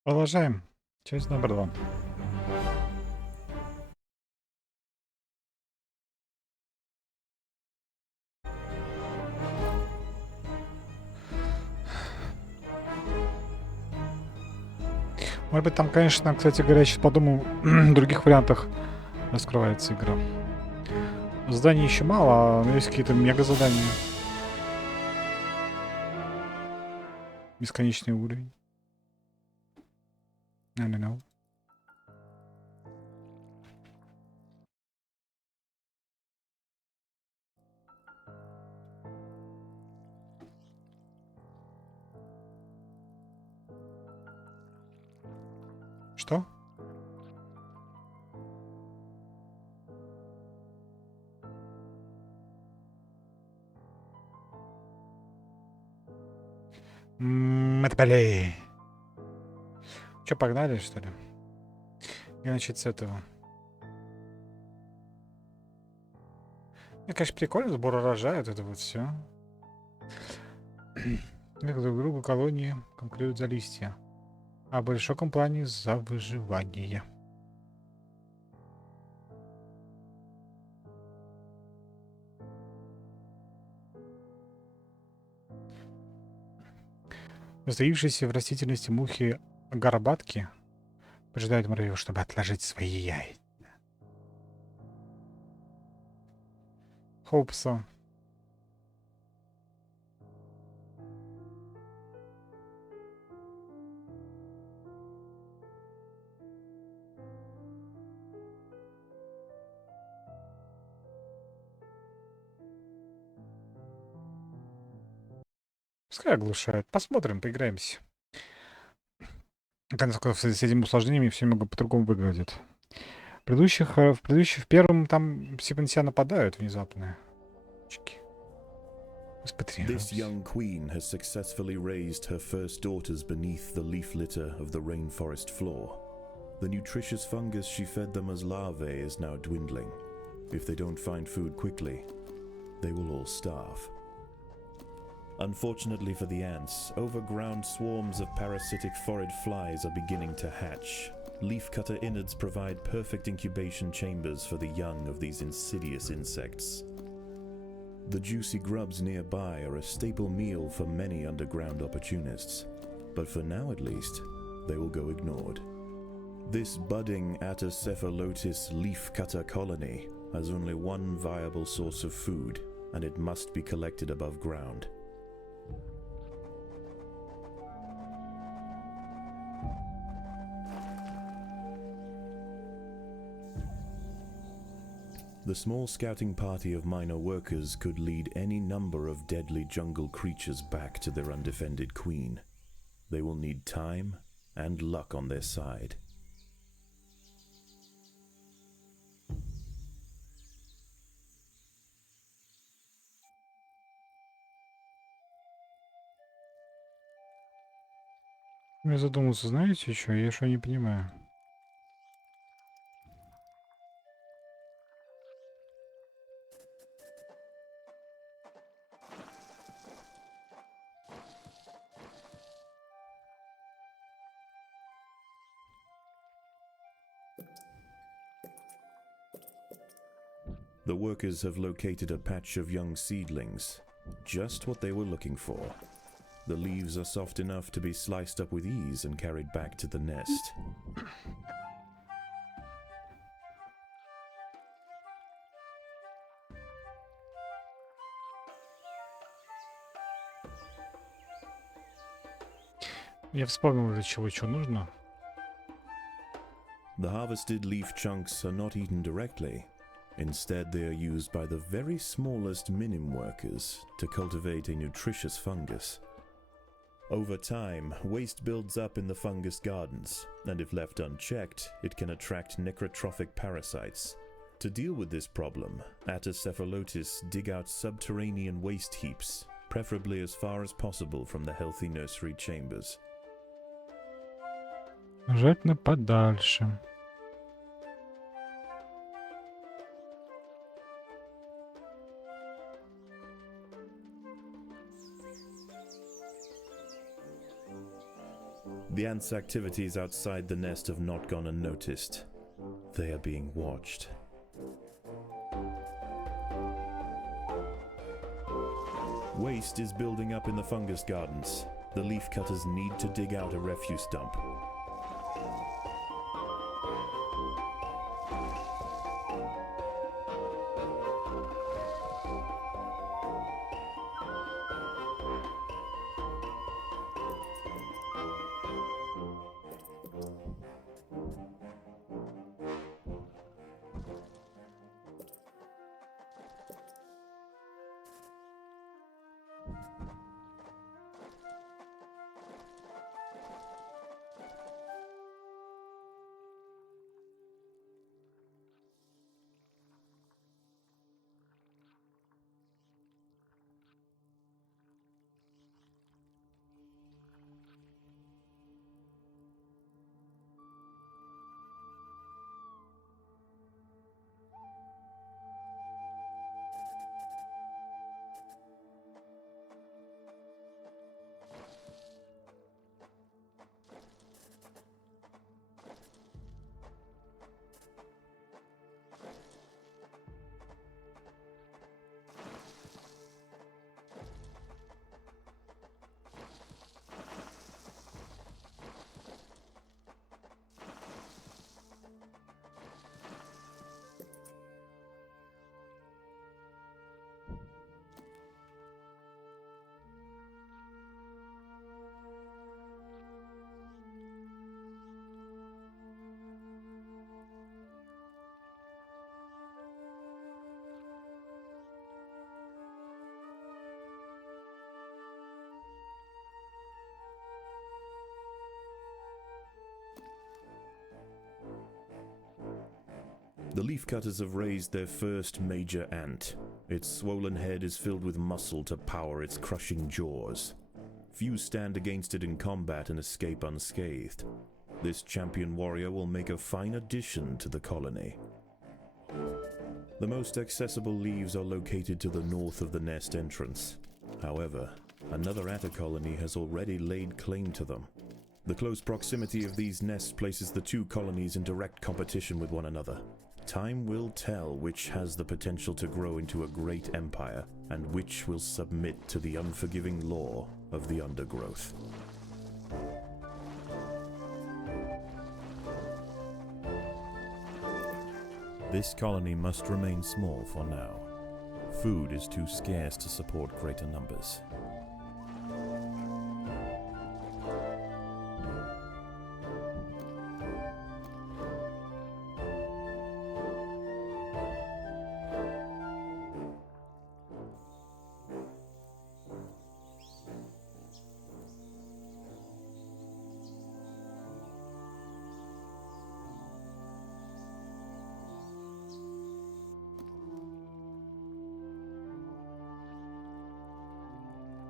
Продолжаем. Часть номер 2. Может быть, там, конечно, кстати говоря, сейчас подумал, в других вариантах раскрывается игра. Заданий еще мало, но есть какие-то мега-задания. Бесконечный уровень. I don't know. Что? Это болей. Че, погнали, что ли? И начать с этого. Ну, конечно, прикольно, сбор урожая, вот это вот все. Друг другу колонии конкурируют за листья. А в большом плане за выживание. Затаившиеся в растительности мухи горбатки поджидают муравьев, чтобы отложить свои яйца. Хоупсо. Пускай оглушают. Посмотрим, поиграемся. Как с этими усложнениями все немного по-другому выглядит. В первом там типа на себя нападают внезапно. This young queen has successfully raised her first daughters beneath the leaf litter of the rainforest floor. The nutritious fungus she fed them as larvae is now dwindling. If they don't find food quickly, they will all starve. Unfortunately for the ants, overground swarms of parasitic phorid flies are beginning to hatch. Leafcutter innards provide perfect incubation chambers for the young of these insidious insects. The juicy grubs nearby are a staple meal for many underground opportunists, but for now at least, they will go ignored. This budding Atacephalotis leafcutter colony has only one viable source of food, and it must be collected above ground. The small scouting party of minor workers could lead any number of deadly jungle creatures back to their undefended queen. They will need time and luck on their side. Я задумался, знаете, что? Я что не понимаю. The workers have located a patch of young seedlings, just what they were looking for. The leaves are soft enough to be sliced up with ease and carried back to the nest. Я вспомнил, для чего что нужно. The harvested leaf chunks are not eaten directly. Instead, they are used by the very smallest minim workers to cultivate a nutritious fungus. Over time, waste builds up in the fungus gardens, and if left unchecked, it can attract necrotrophic parasites. To deal with this problem, Atacephalotis dig out subterranean waste heaps, preferably as far as possible from the healthy nursery chambers. Желательно подальше. The ants' activities outside the nest have not gone unnoticed. They are being watched. Waste is building up in the fungus gardens. The leaf cutters need to dig out a refuse dump. The leafcutters have raised their first major ant. Its swollen head is filled with muscle to power its crushing jaws. Few stand against it in combat and escape unscathed. This champion warrior will make a fine addition to the colony. The most accessible leaves are located to the north of the nest entrance. However, another atta colony has already laid claim to them. The close proximity of these nests places the two colonies in direct competition with one another. Time will tell which has the potential to grow into a great empire, and which will submit to the unforgiving law of the undergrowth. This colony must remain small for now. Food is too scarce to support greater numbers.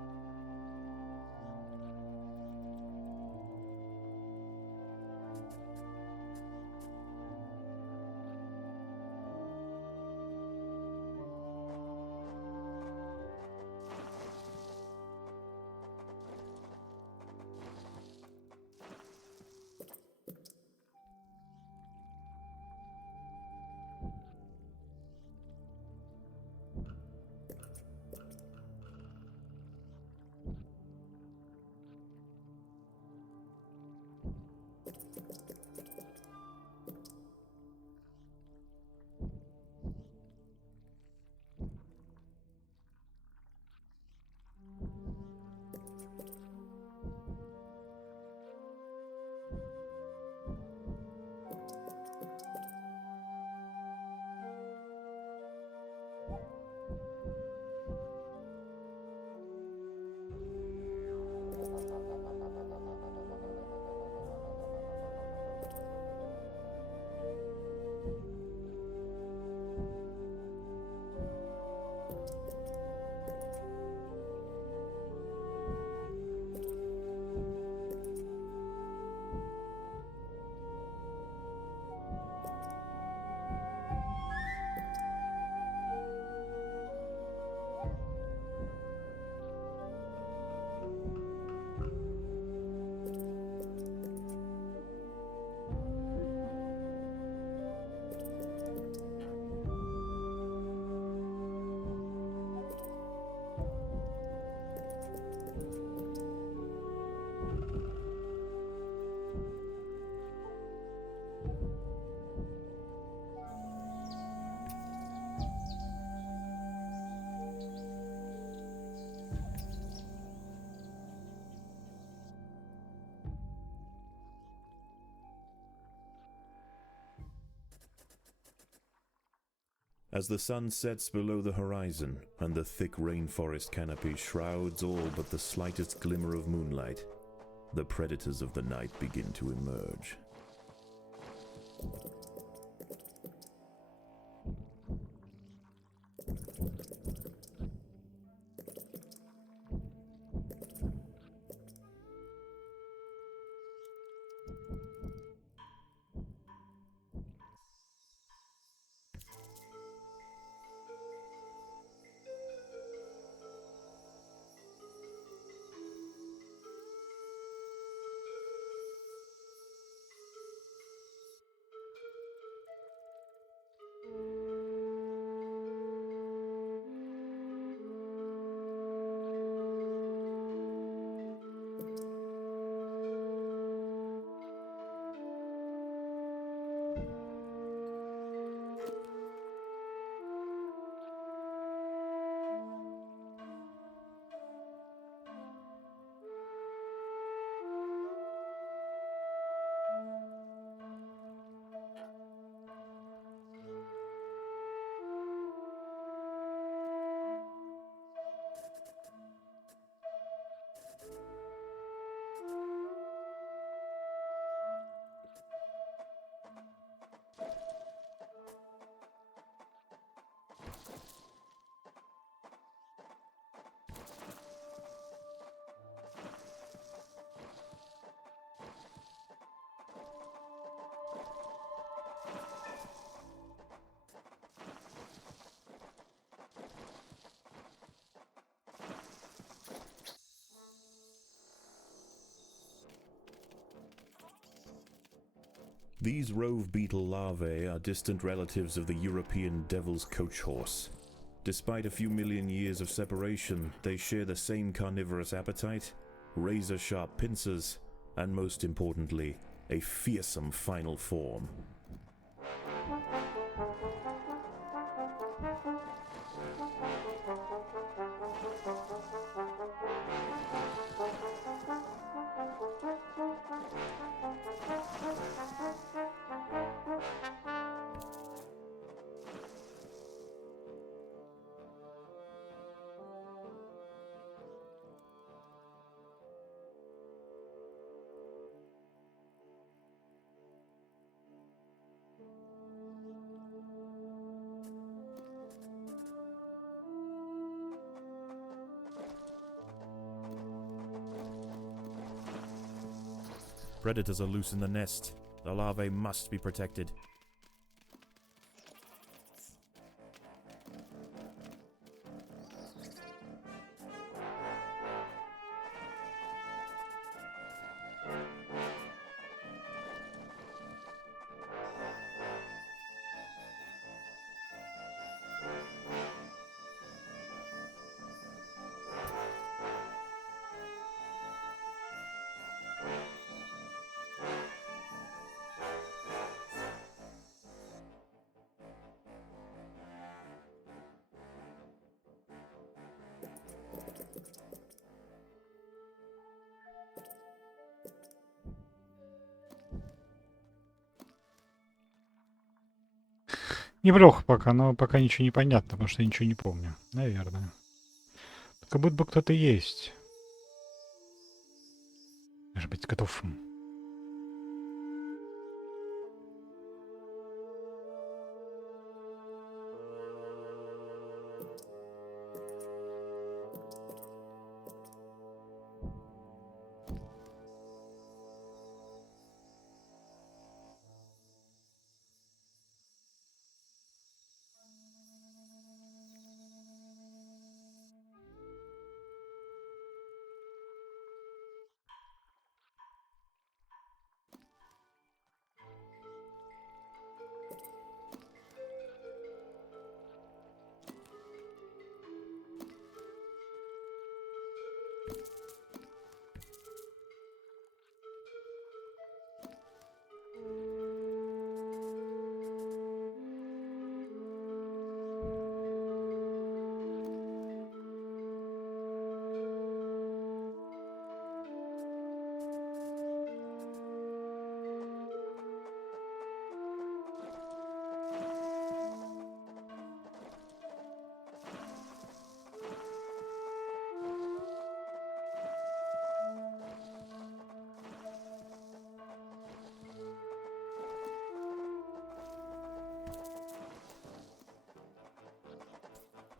As the sun sets below the horizon and the thick rainforest canopy shrouds all but the slightest glimmer of moonlight, the predators of the night begin to emerge. These rove beetle larvae are distant relatives of the European devil's coach horse. Despite a few million years of separation, they share the same carnivorous appetite, razor-sharp pincers, and most importantly, a fearsome final form. Predators are loose in the nest. The larvae must be protected. Неплохо пока, но пока ничего не понятно, потому что я ничего не помню. Наверное. Как будто бы кто-то есть. Может быть, готов.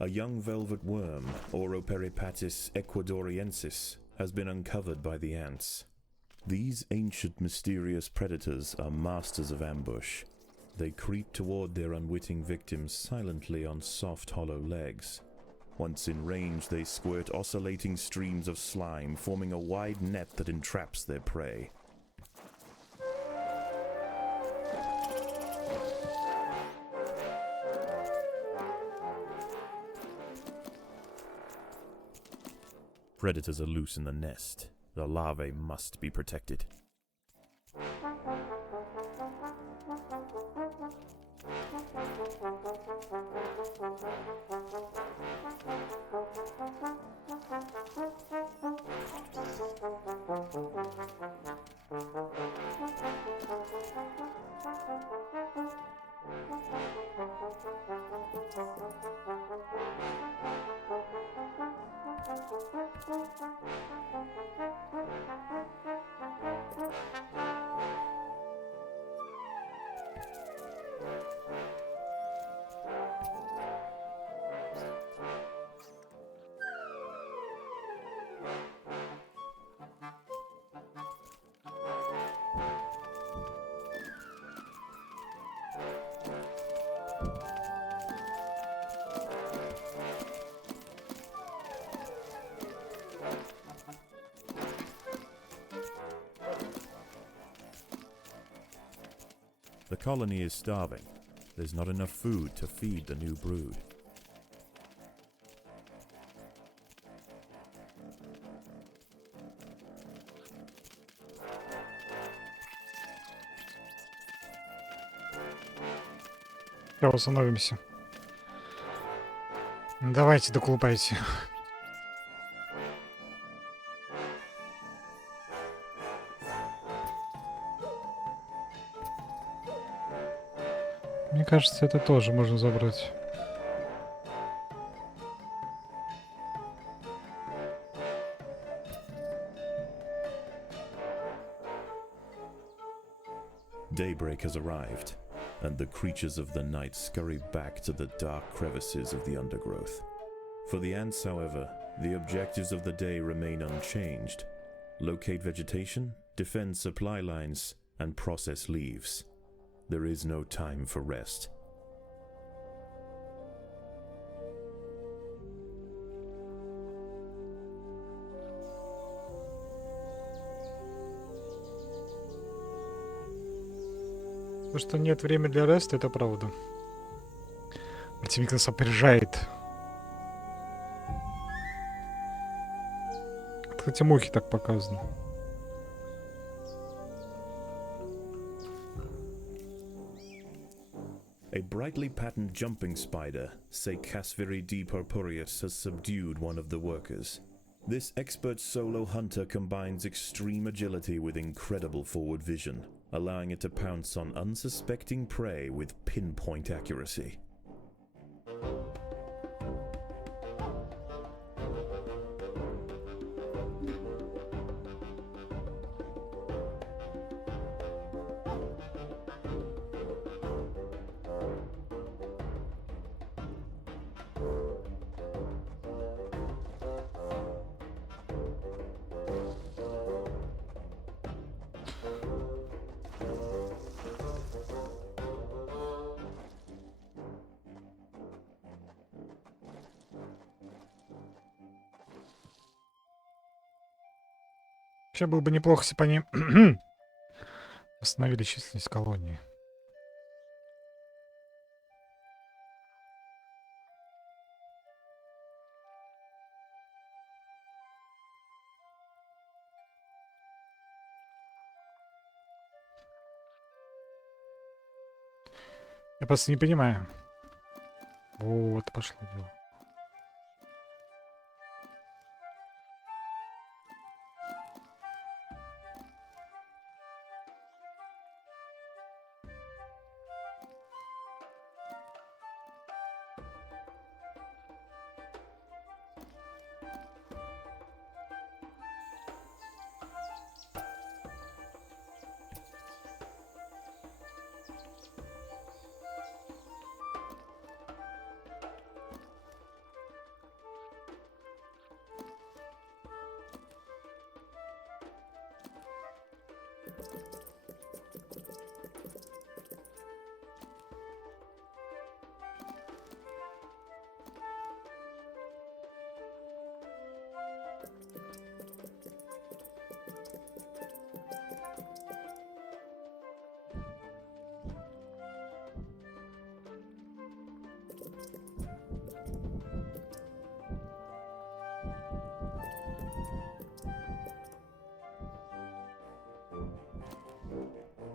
A young velvet worm, Oroperipatis ecuadoriensis, has been uncovered by the ants. These ancient mysterious predators are masters of ambush. They creep toward their unwitting victims silently on soft, hollow legs. Once in range, they squirt oscillating streams of slime, forming a wide net that entraps their prey. Predators are loose in the nest. The larvae must be protected. The colony is starving. There's not enough food to feed the new brood. Все, остановимся. Давайте, доколупайте. Мне кажется, это тоже можно забрать. Daybreak has arrived, and the creatures of the night scurry back to the dark crevices of the undergrowth. For the ants, however, the objectives of the day remain unchanged. Locate vegetation, defend supply lines, and process leaves. There is no time for rest. То, что нет времени для реста, это правда. Противник нас опережает. Кстати, мухи так показаны. A brightly patterned jumping spider, Casviri purpureus, has subdued one of the workers. This expert solo hunter combines extreme agility with incredible forward vision, allowing it to pounce on unsuspecting prey with pinpoint accuracy. Вообще было бы неплохо, если бы они восстановили численность колонии. Я просто не понимаю. Вот, пошло дело.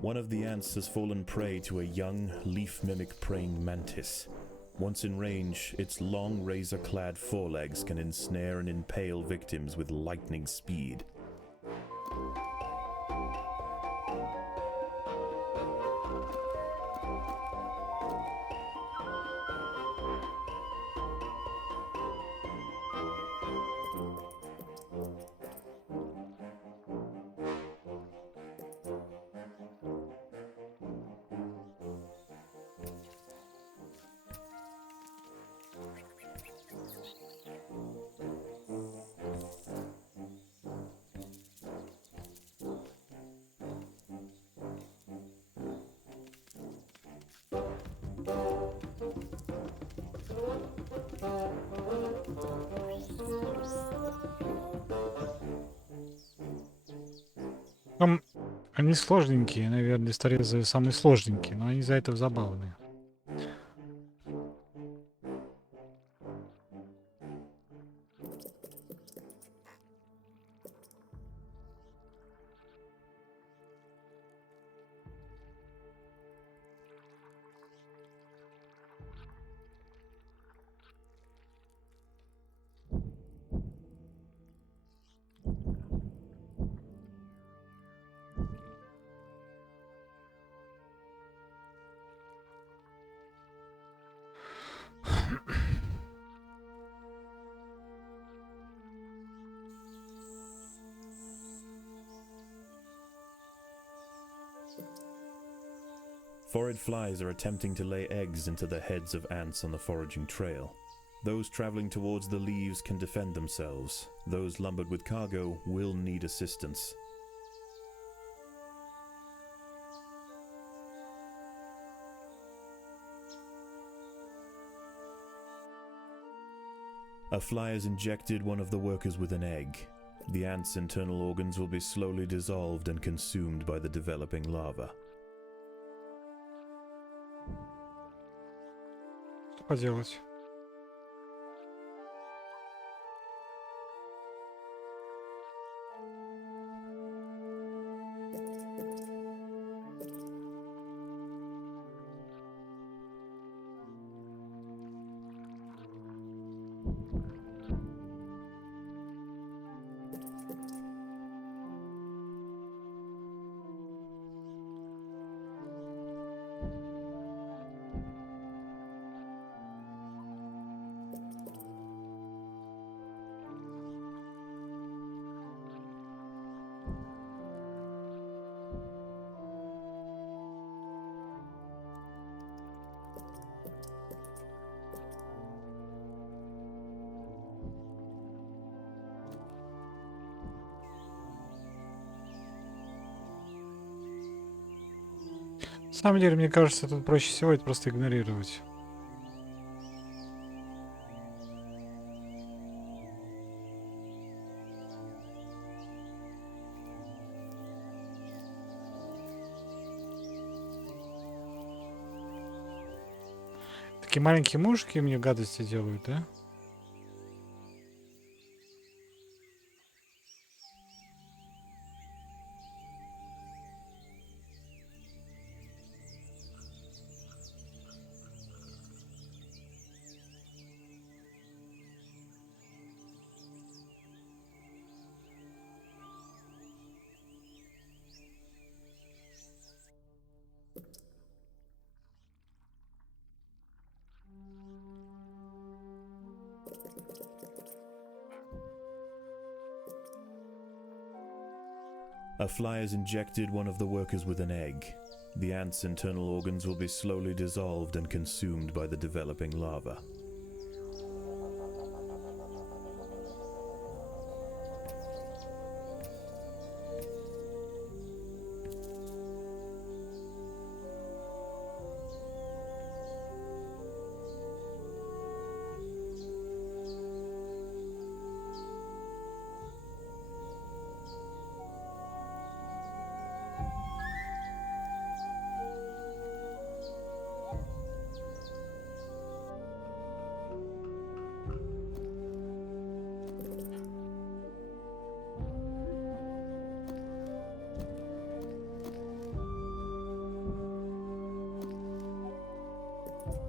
One of the ants has fallen prey to a young, leaf-mimic praying mantis. Once in range, its long razor-clad forelegs can ensnare and impale victims with lightning speed. Там они сложненькие, наверное, старезы самые сложненькие, но они за это забавные. Foraged flies are attempting to lay eggs into the heads of ants on the foraging trail. Those traveling towards the leaves can defend themselves. Those lumbered with cargo will need assistance. A fly has injected one of the workers with an egg. The ant's internal organs will be slowly dissolved and consumed by the developing larva. Что поделать? На самом деле, мне кажется, тут проще всего это просто игнорировать. Такие маленькие мушки мне гадости делают, да? A fly has injected one of the workers with an egg. The ant's internal organs will be slowly dissolved and consumed by the developing larva.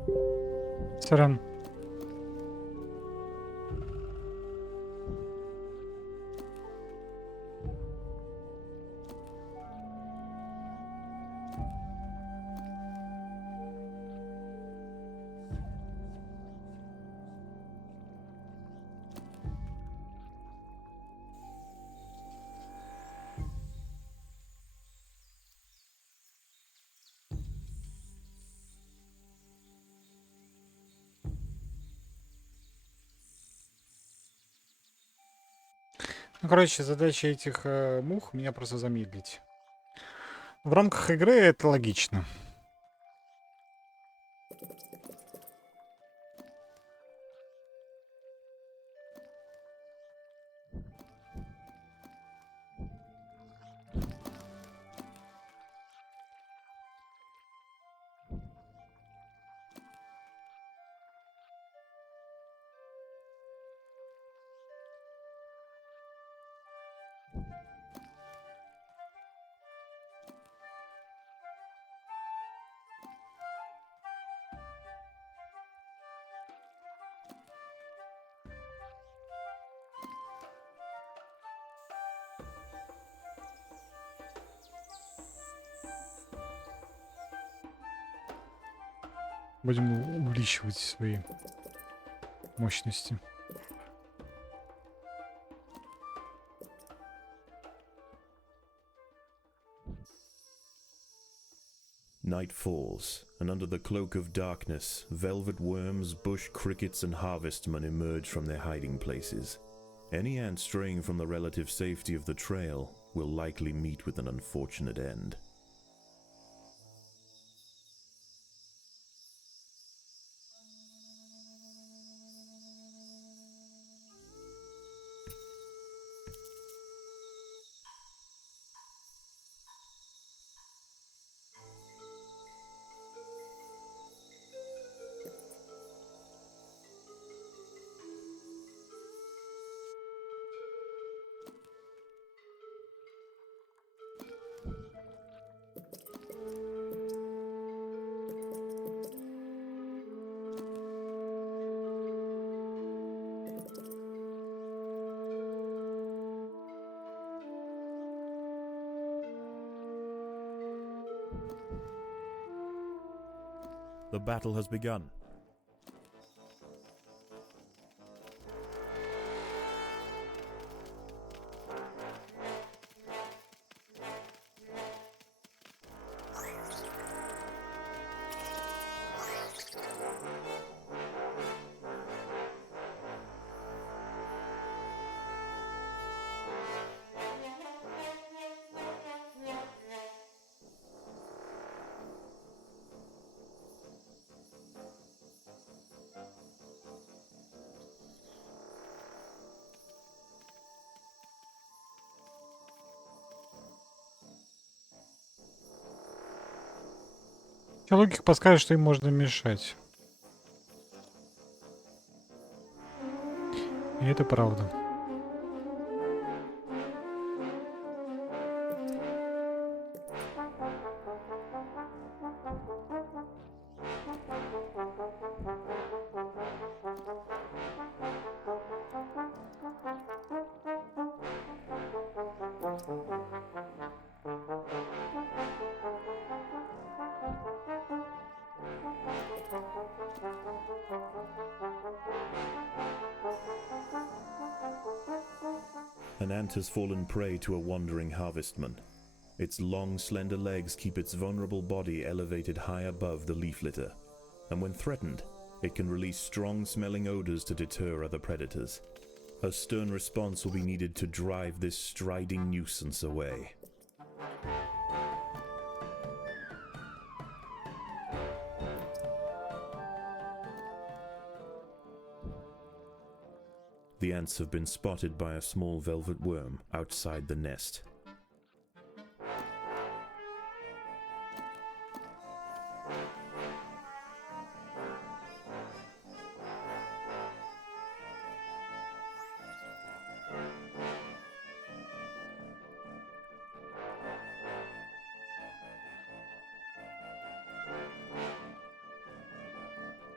Сорян. Ну, короче, задача этих мух меня просто замедлить. В рамках игры это логично. Будем увеличивать свои мощности. Night falls, and under the cloak of darkness, velvet worms, bush crickets, and harvestmen emerge from their hiding places. Any ant straying from the relative safety of the trail will likely meet with an unfortunate end. The battle has begun. Логика подскажет, что им можно мешать. И это правда. An ant has fallen prey to a wandering harvestman. Its long, slender legs keep its vulnerable body elevated high above the leaf litter, and when threatened, it can release strong-smelling odors to deter other predators. A stern response will be needed to drive this striding nuisance away. The ants have been spotted by a small velvet worm outside the nest.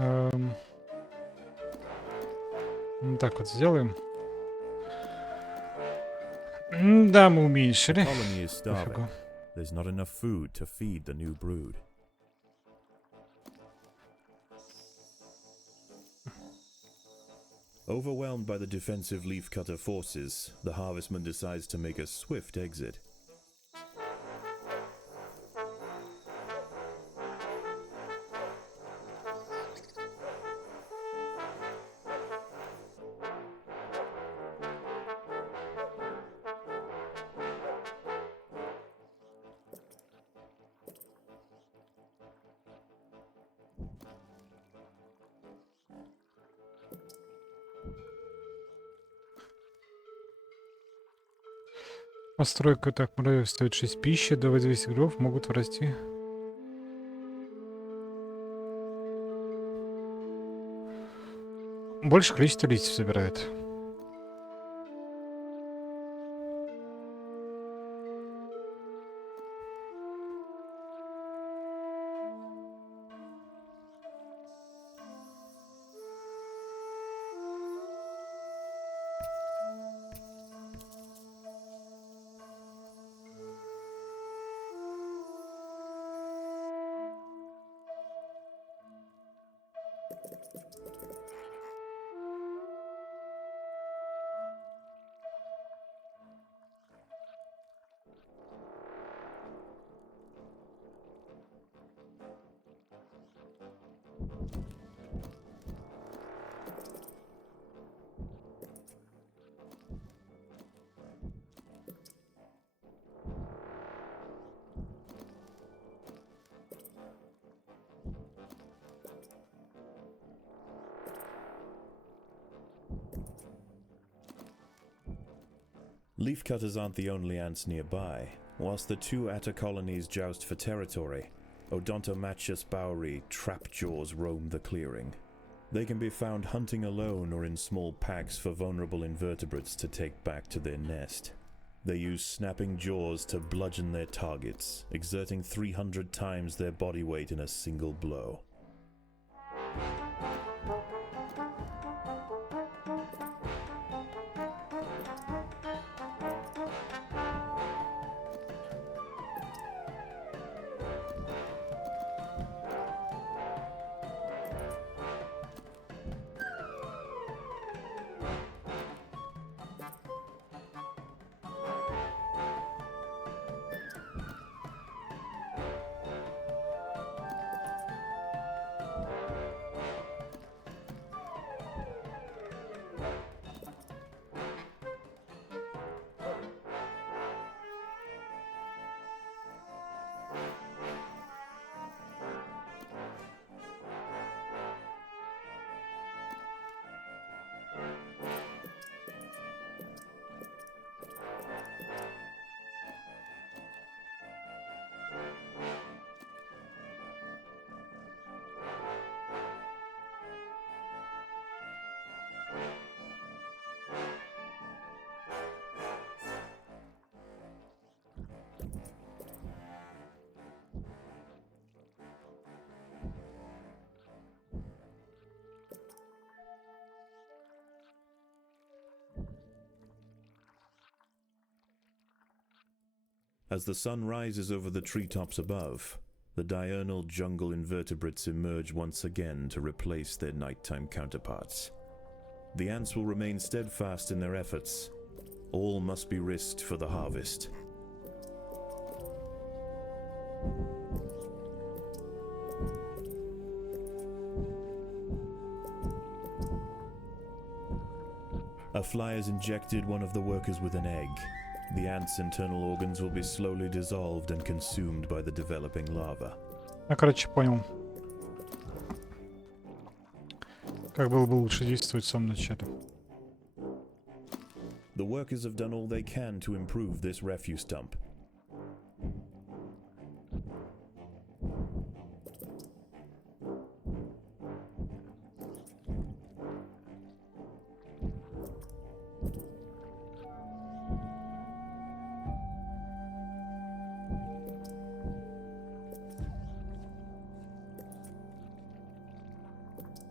Эм, так вот сделаем. Да, мы The уменьшили. colony is starving. Пофигу. There's not enough food to feed the new brood. Overwhelmed by the defensive leafcutter forces, the harvestman decides to make a swift exit. Постройка так, муравьев стоит 6 пищи, до 200 гров могут расти. Больше количество листьев собирает. Leafcutters aren't the only ants nearby. Whilst the two atta colonies joust for territory, Odontomachus bowery trapjaws roam the clearing. They can be found hunting alone or in small packs for vulnerable invertebrates to take back to their nest. They use snapping jaws to bludgeon their targets, exerting 300 times their body weight in a single blow. As the sun rises over the treetops above, the diurnal jungle invertebrates emerge once again to replace their nighttime counterparts. The ants will remain steadfast in their efforts. All must be risked for the harvest. A fly has injected one of the workers with an egg. The ant's internal organs will be slowly dissolved and consumed by the developing larva. Я, короче, понял. Как было бы лучше действовать в самом начале. The workers have done all they can to improve this refuse dump.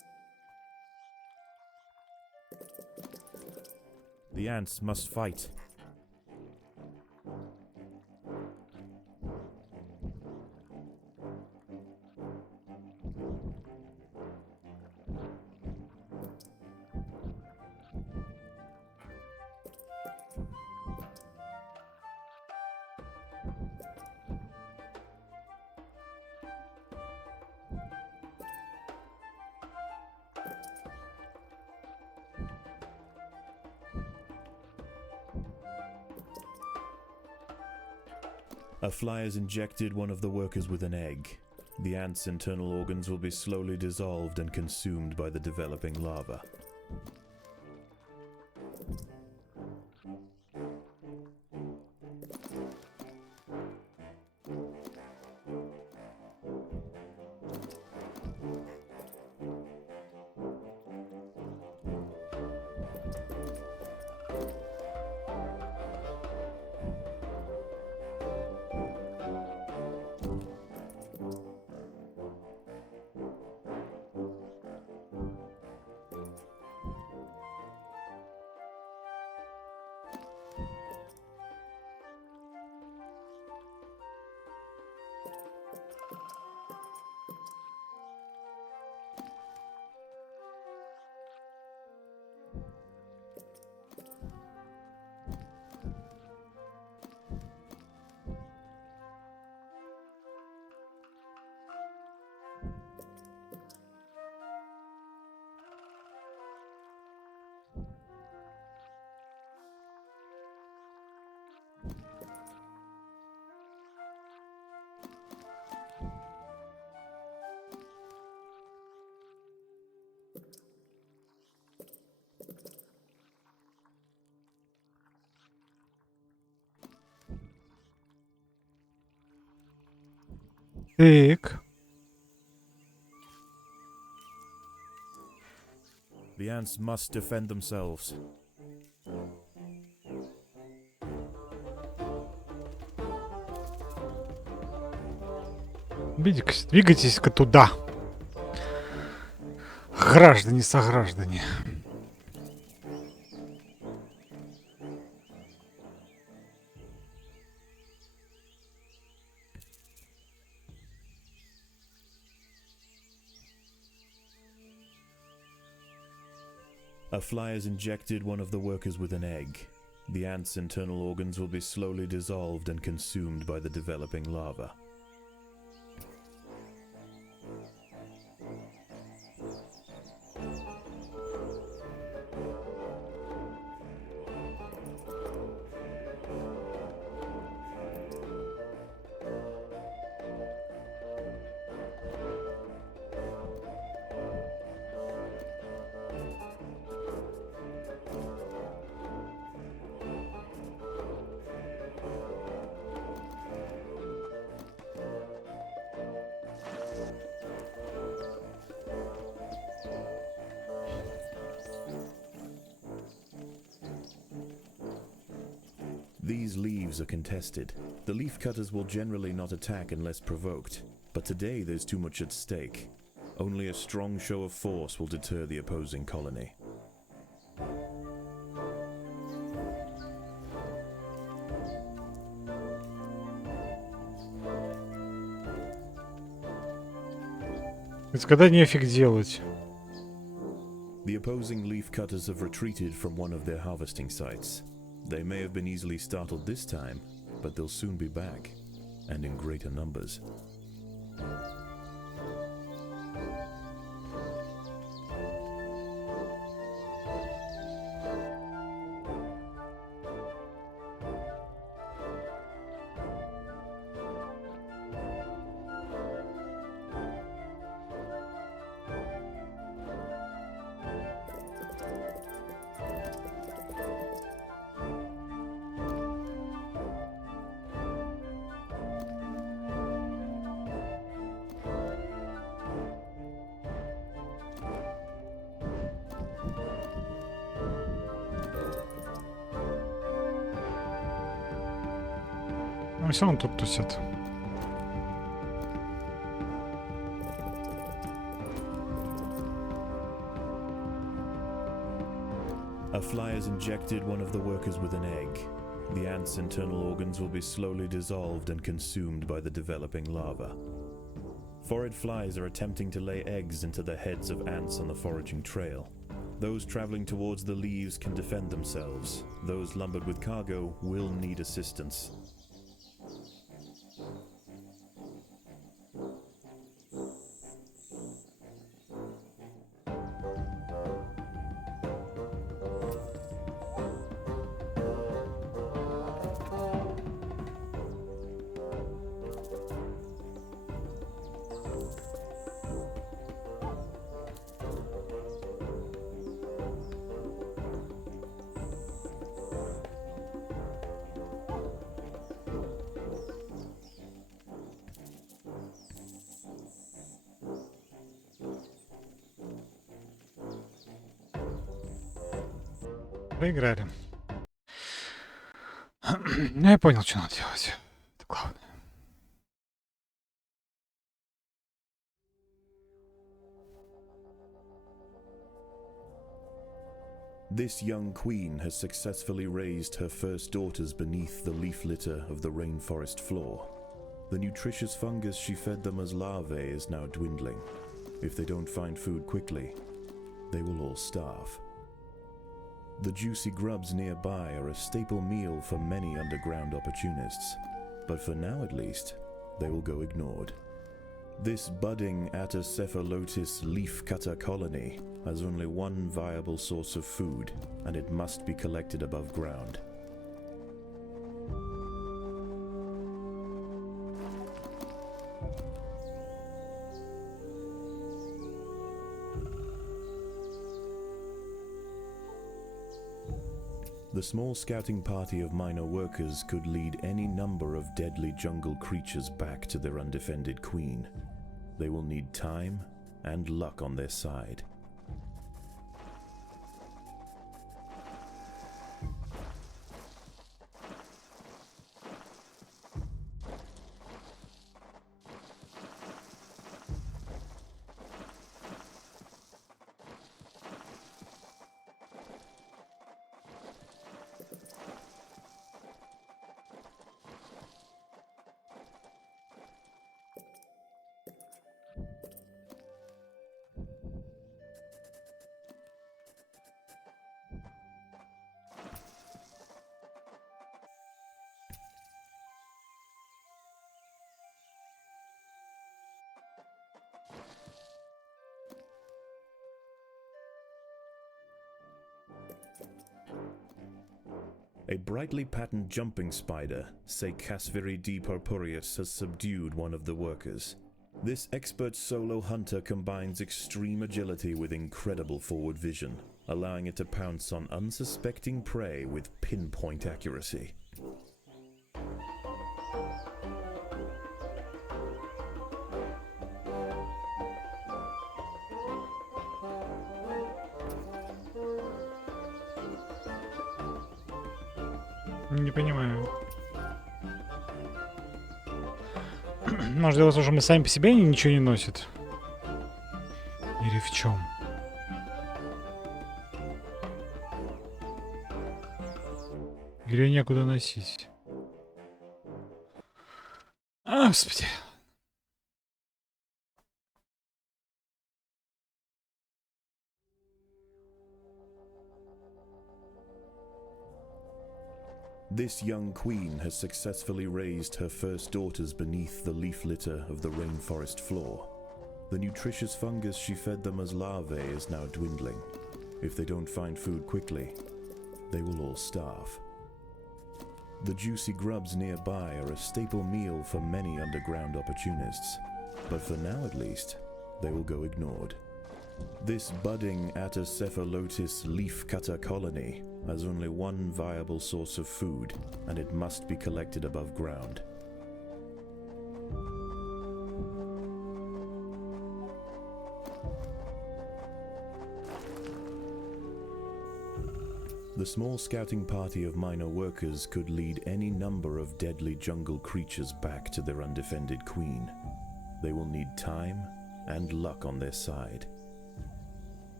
The ants must fight. A fly has injected one of the workers with an egg. The ant's internal organs will be slowly dissolved and consumed by the developing larva. Так. The ants must defend themselves. Двигайтесь-ка туда. Граждане-сограждане. A fly has injected one of the workers with an egg. The ant's internal organs will be slowly dissolved and consumed by the developing larva. These leaves are contested. The leaf cutters will generally not attack unless provoked, but today there's too much at stake. Only a strong show of force will deter the opposing colony. Когда нефиг делать. The opposing leaf cutters have retreated from one of their harvesting sites. They may have been easily startled this time, but they'll soon be back, and in greater numbers. Но все равно тут тусят. A fly has injected one of the workers with an egg. The ant's internal organs will be slowly dissolved and consumed by the developing larva. Phorid flies are attempting to lay eggs into the heads of ants on the foraging trail. Those traveling towards the leaves can defend themselves. Those lumbered with cargo will need assistance. Проиграли. Ну, я понял, что надо делать. Это главное. This young queen has successfully raised her first daughters beneath the leaf litter of the rainforest floor. The nutritious fungus she fed them as larvae is now dwindling. If they don't find food quickly, they will all starve. The juicy grubs nearby are a staple meal for many underground opportunists, but for now at least, they will go ignored. This budding Atacephalotis leaf-cutter colony has only one viable source of food, and it must be collected above ground. The small scouting party of minor workers could lead any number of deadly jungle creatures back to their undefended queen. They will need time and luck on their side. A brightly patterned jumping spider, Casviri purpureus, has subdued one of the workers. This expert solo hunter combines extreme agility with incredible forward vision, allowing it to pounce on unsuspecting prey with pinpoint accuracy. Не понимаю. Может, дело в том, что мы сами по себе ничего не носят? Или в чем? Или некуда носить? А, господи. This young queen has successfully raised her first daughters beneath the leaf litter of the rainforest floor. The nutritious fungus she fed them as larvae is now dwindling. If they don't find food quickly, they will all starve. The juicy grubs nearby are a staple meal for many underground opportunists, but for now at least, they will go ignored. This budding Atacephalotis leaf-cutter colony has only one viable source of food, and it must be collected above ground. The small scouting party of minor workers could lead any number of deadly jungle creatures back to their undefended queen. They will need time and luck on their side.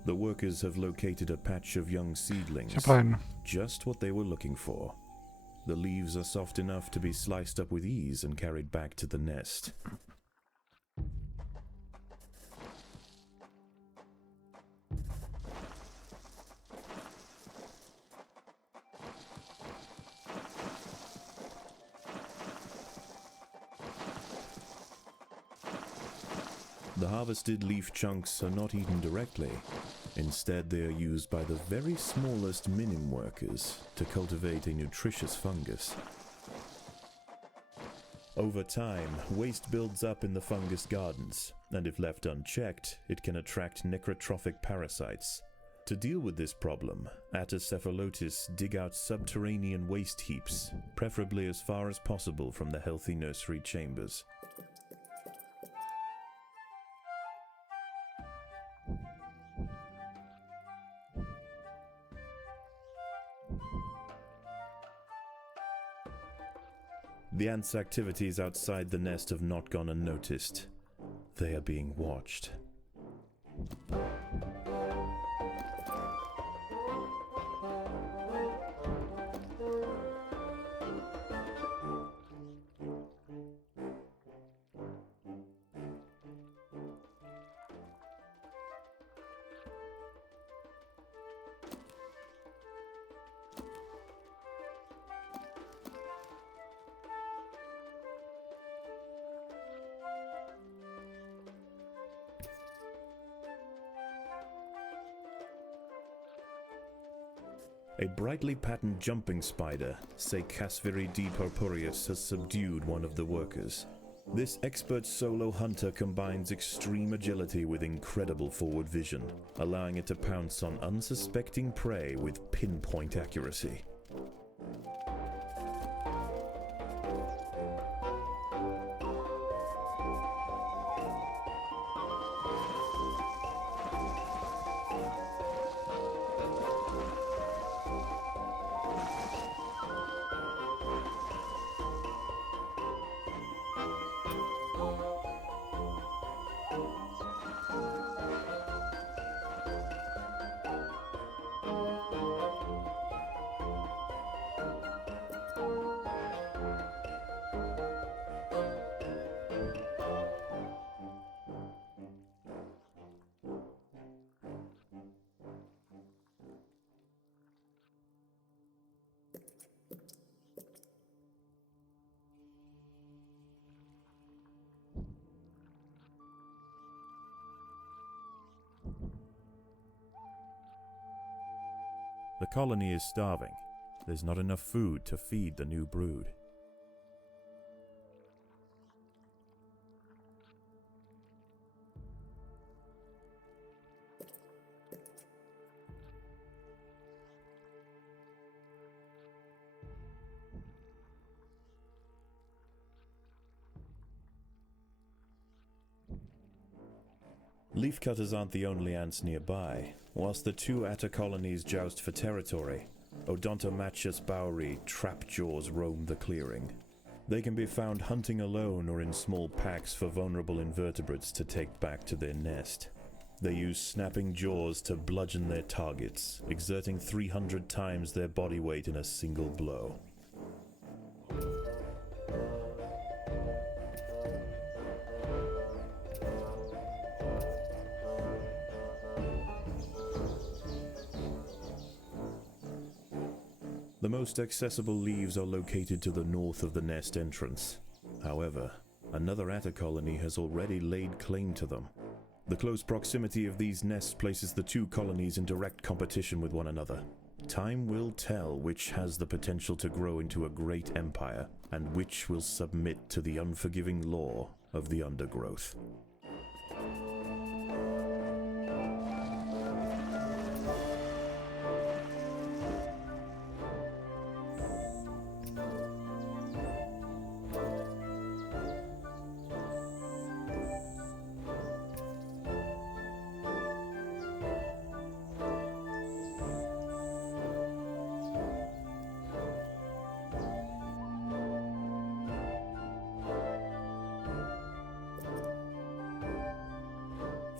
The workers have located a patch of young seedlings. Все правильно. Just what they were looking for. The leaves are soft enough to be sliced up with ease and carried back to the nest. The harvested leaf chunks are not eaten directly. Instead, they are used by the very smallest minim workers to cultivate a nutritious fungus. Over time, waste builds up in the fungus gardens, and if left unchecked, it can attract necrotrophic parasites. To deal with this problem, Atacephalotes dig out subterranean waste heaps, preferably as far as possible from the healthy nursery chambers. The ants' activities outside the nest have not gone unnoticed. They are being watched. A brightly patterned jumping spider, Casviridae purpureus, has subdued one of the workers. This expert solo hunter combines extreme agility with incredible forward vision, allowing it to pounce on unsuspecting prey with pinpoint accuracy. The colony is starving. There's not enough food to feed the new brood. Leafcutters aren't the only ants nearby. Whilst the two atta colonies joust for territory, Odontomachus bowery trapjaws roam the clearing. They can be found hunting alone or in small packs for vulnerable invertebrates to take back to their nest. They use snapping jaws to bludgeon their targets, exerting 300 times their body weight in a single blow. The most accessible leaves are located to the north of the nest entrance. However, another atta colony has already laid claim to them. The close proximity of these nests places the two colonies in direct competition with one another. Time will tell which has the potential to grow into a great empire, and which will submit to the unforgiving law of the undergrowth.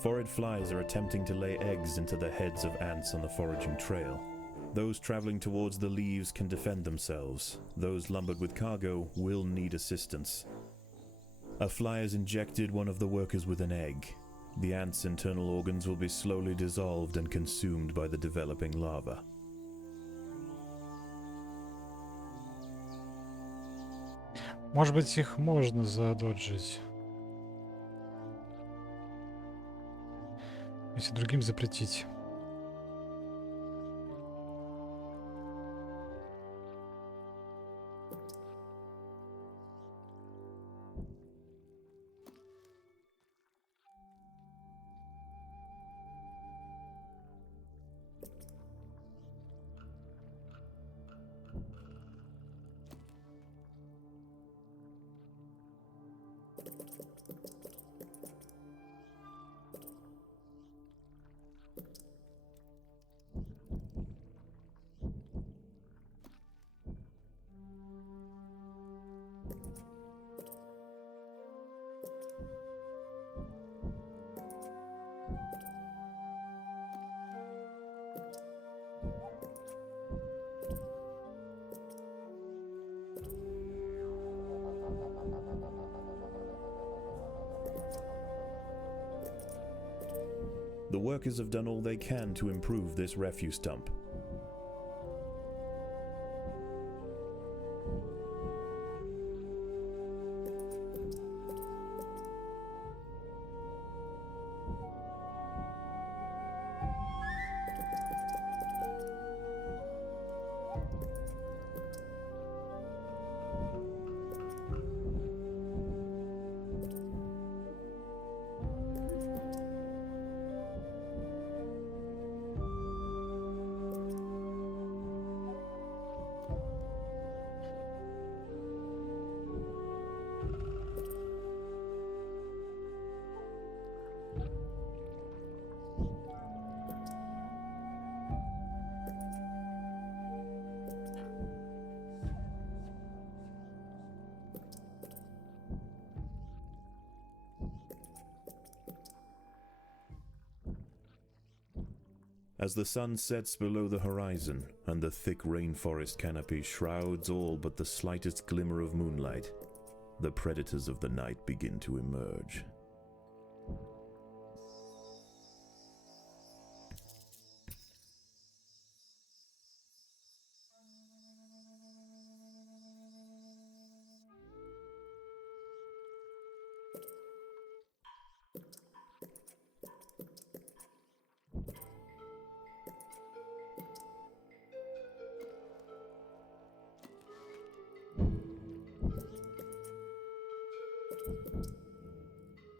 Phorid flies are attempting to lay eggs into the heads of ants on the foraging trail. Those traveling towards the leaves can defend themselves. Those lumbered with cargo will need assistance. A fly has injected one of the workers with an egg. The ant's internal organs will be slowly dissolved and consumed by the developing larva. Может быть, их можно задоджить. Если другим запретить. The workers have done all they can to improve this refuse dump. As the sun sets below the horizon and the thick rainforest canopy shrouds all but the slightest glimmer of moonlight, the predators of the night begin to emerge.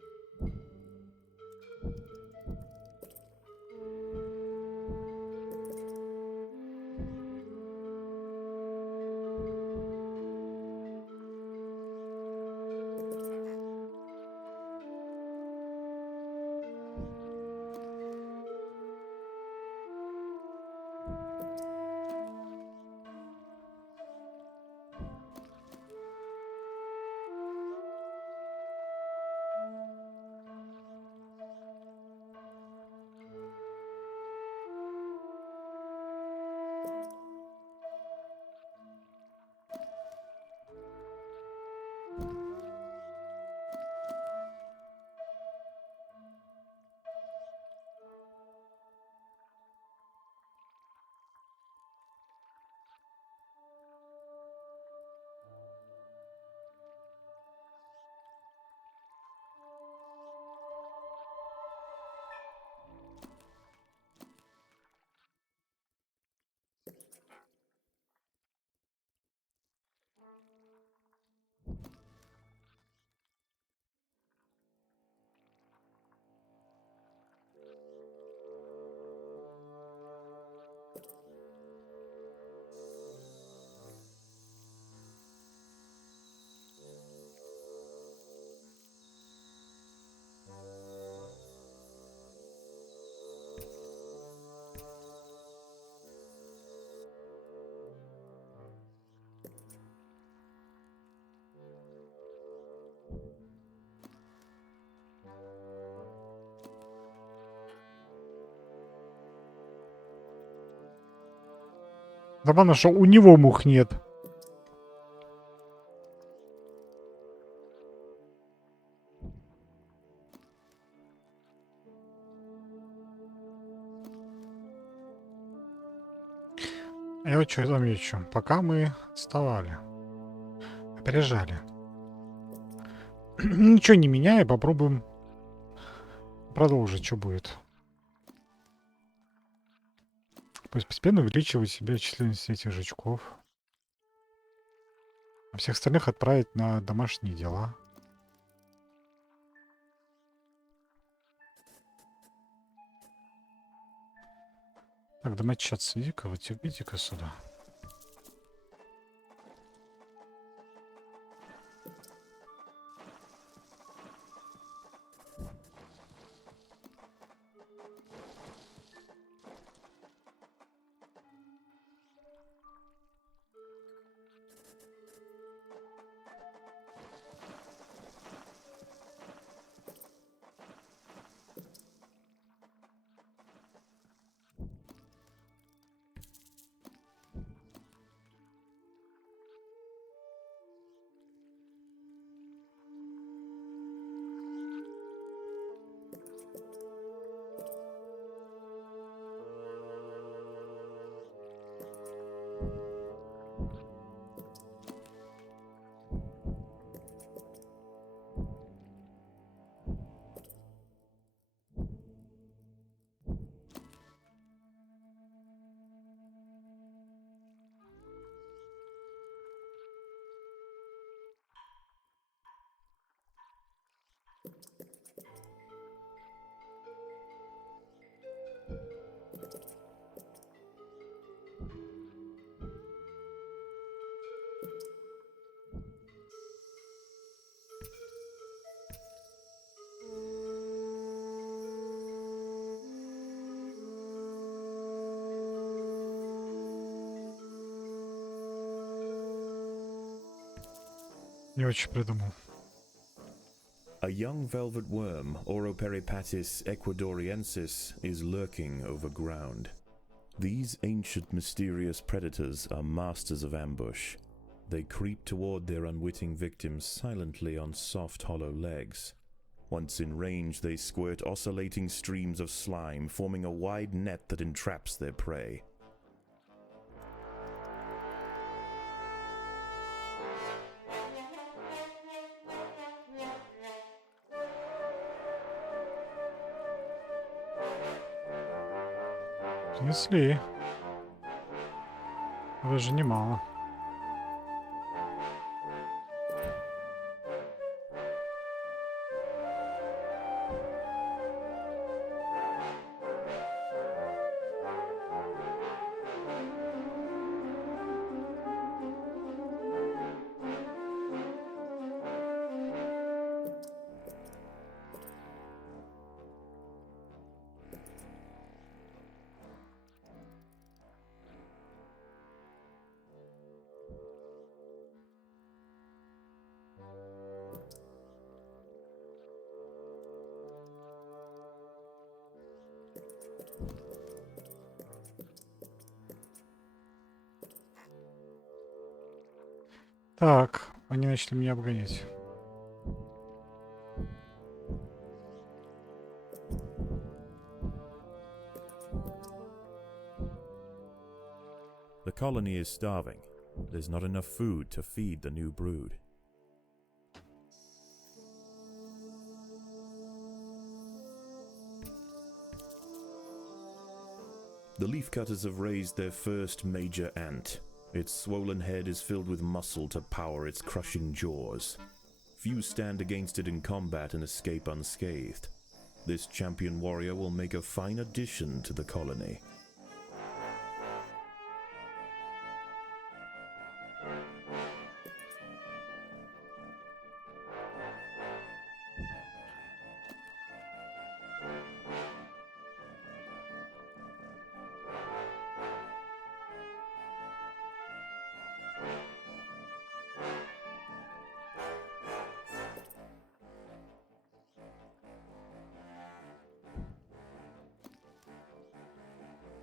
Забавно, что у него мух нет. Я вот что замечу. Пока мы отставали, опережали. Ничего не меняя, попробуем продолжить, что будет. Пусть постепенно увеличивать себе численность этих жучков. А всех остальных отправить на домашние дела. Так, домочадцы, иди-ка, вот иди-ка сюда. Не очень придумал. A young velvet worm, Oroperipatis ecuadoriensis, is lurking overground. These ancient mysterious predators are masters of ambush. They creep toward their unwitting victims silently on soft, hollow legs. Once in range, they squirt oscillating streams of slime, forming a wide net that entraps their prey. Снесли. Даже немало. Так, они начали меня обгонять. The colony is starving. There's not enough food to feed the new brood. The leafcutters have raised their first major ant. Its swollen head is filled with muscle to power its crushing jaws. Few stand against it in combat and escape unscathed. This champion warrior will make a fine addition to the colony.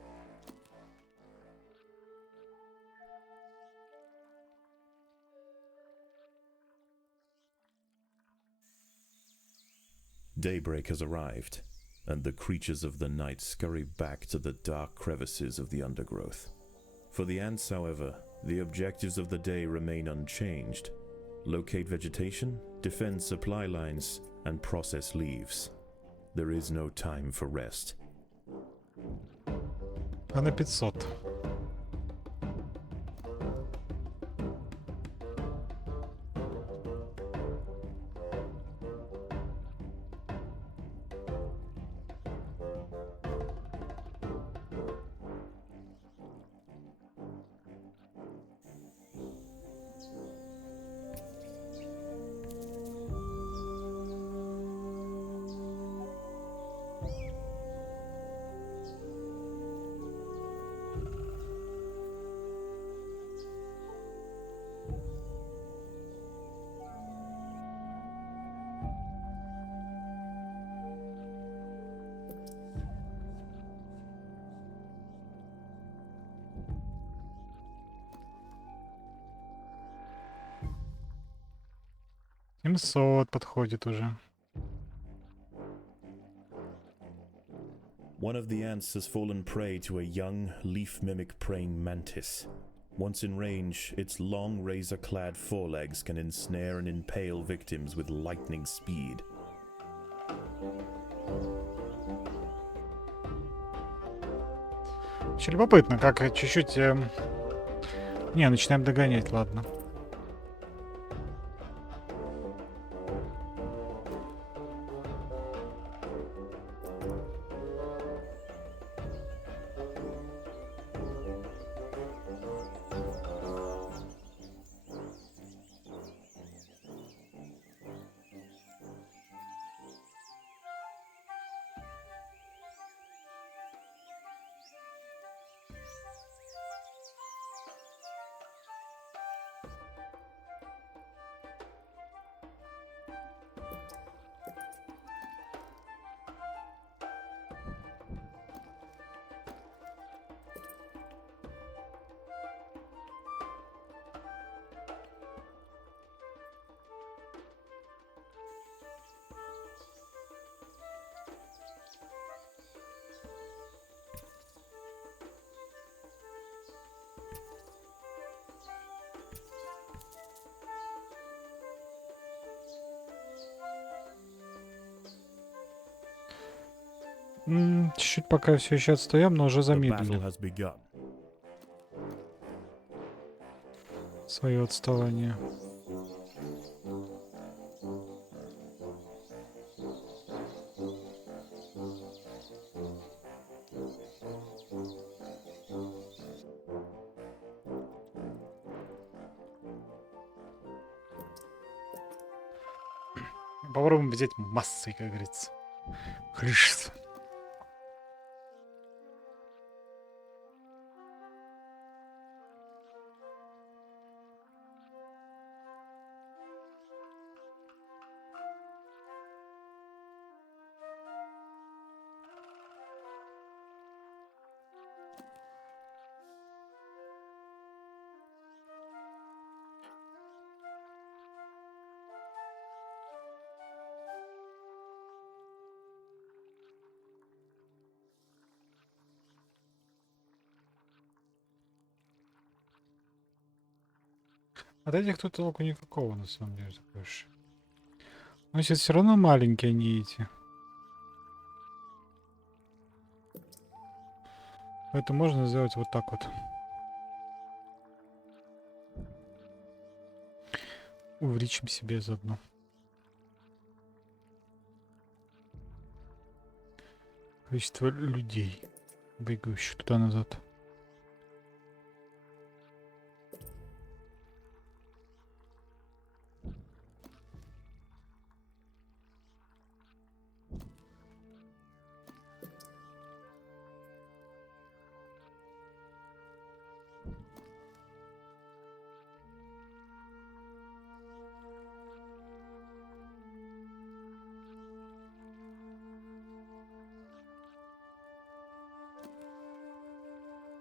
Daybreak has arrived, and the creatures of the night scurry back to the dark crevices of the undergrowth. For the ants, however, the objectives of the day remain unchanged. Locate vegetation, defend supply lines, and process leaves. There is no time for rest. А на 500. Семьсот подходит уже. One of the ants has fallen prey to a young, leaf-mimic praying mantis. Once in range, its long, razor-clad forelegs can ensnare and impale victims with lightning speed. Очень любопытно, как чуть-чуть... Не, начинаем догонять, ладно. Чуть-чуть пока все еще отстаем, но уже The battle замедлили has begun. свое отставание. Попробуем взять массой, как говорится. Хришь. От этих тут толку никакого, на самом деле, такой уж. Но сейчас все равно маленькие они эти. Поэтому можно сделать вот так вот. Увеличим себе заодно. Количество людей, бегающих туда-назад.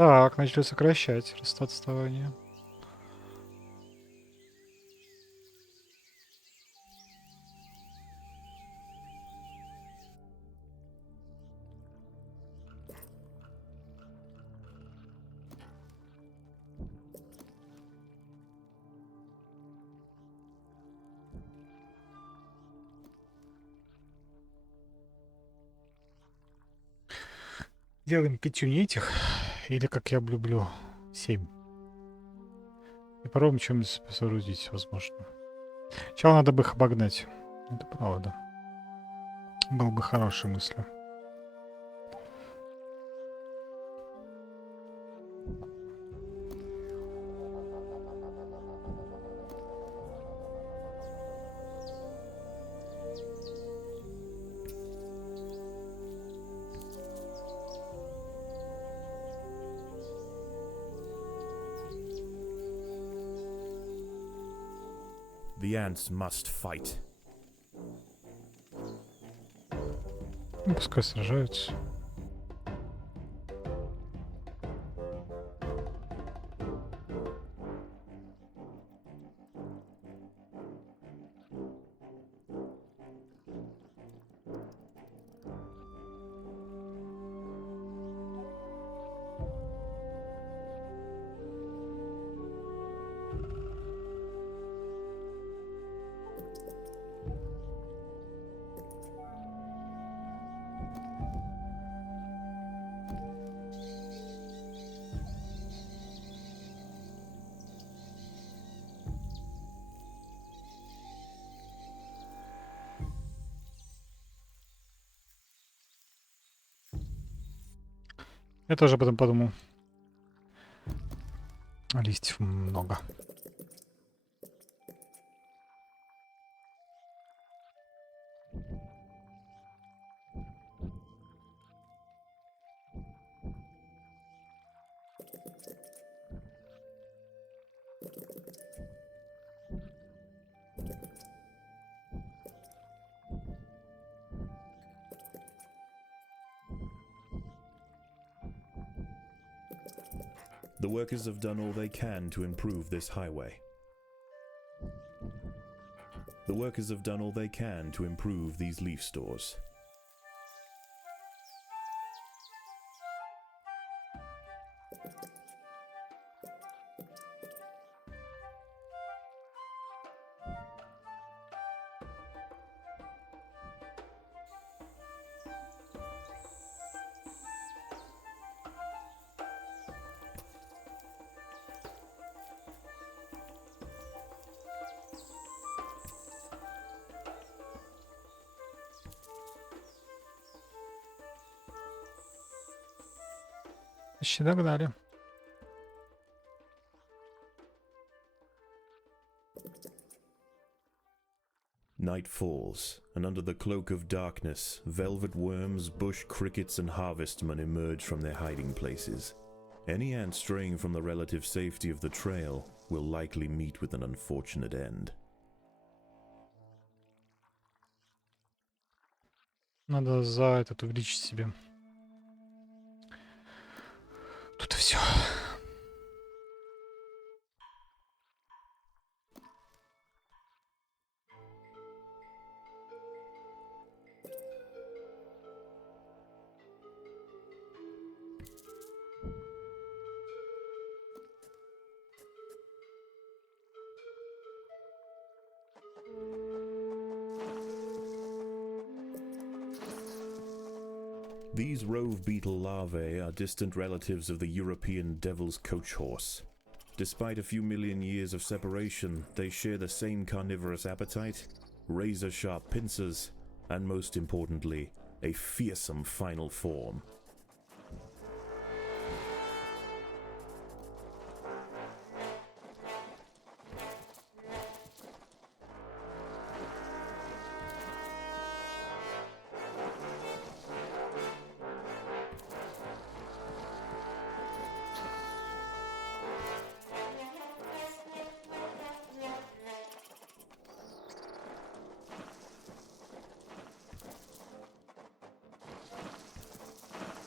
Так, начали сокращать отставание. Делаем 5 этих, или как я люблю, 7. И попробуем чем-нибудь соорудить, возможно. Сначала надо бы их обогнать. Это правда. Было бы хорошей мыслью. The ants must fight. Ну, пускай сражаются. Я тоже об этом подумал. Листьев много. The workers have done all they can to improve this highway. The workers have done all they can to improve these leaf stores. Почти догнали. Night falls, and under the cloak of darkness, velvet worms, bush crickets, and harvestmen emerge from their hiding places. Any ant straying from the relative safety of the trail will likely meet with an unfortunate end. Надо за этот увеличить себе. Тут и все. These rove beetle larvae are distant relatives of the European devil's coach horse. Despite a few million years of separation, they share the same carnivorous appetite, razor-sharp pincers, and most importantly, a fearsome final form.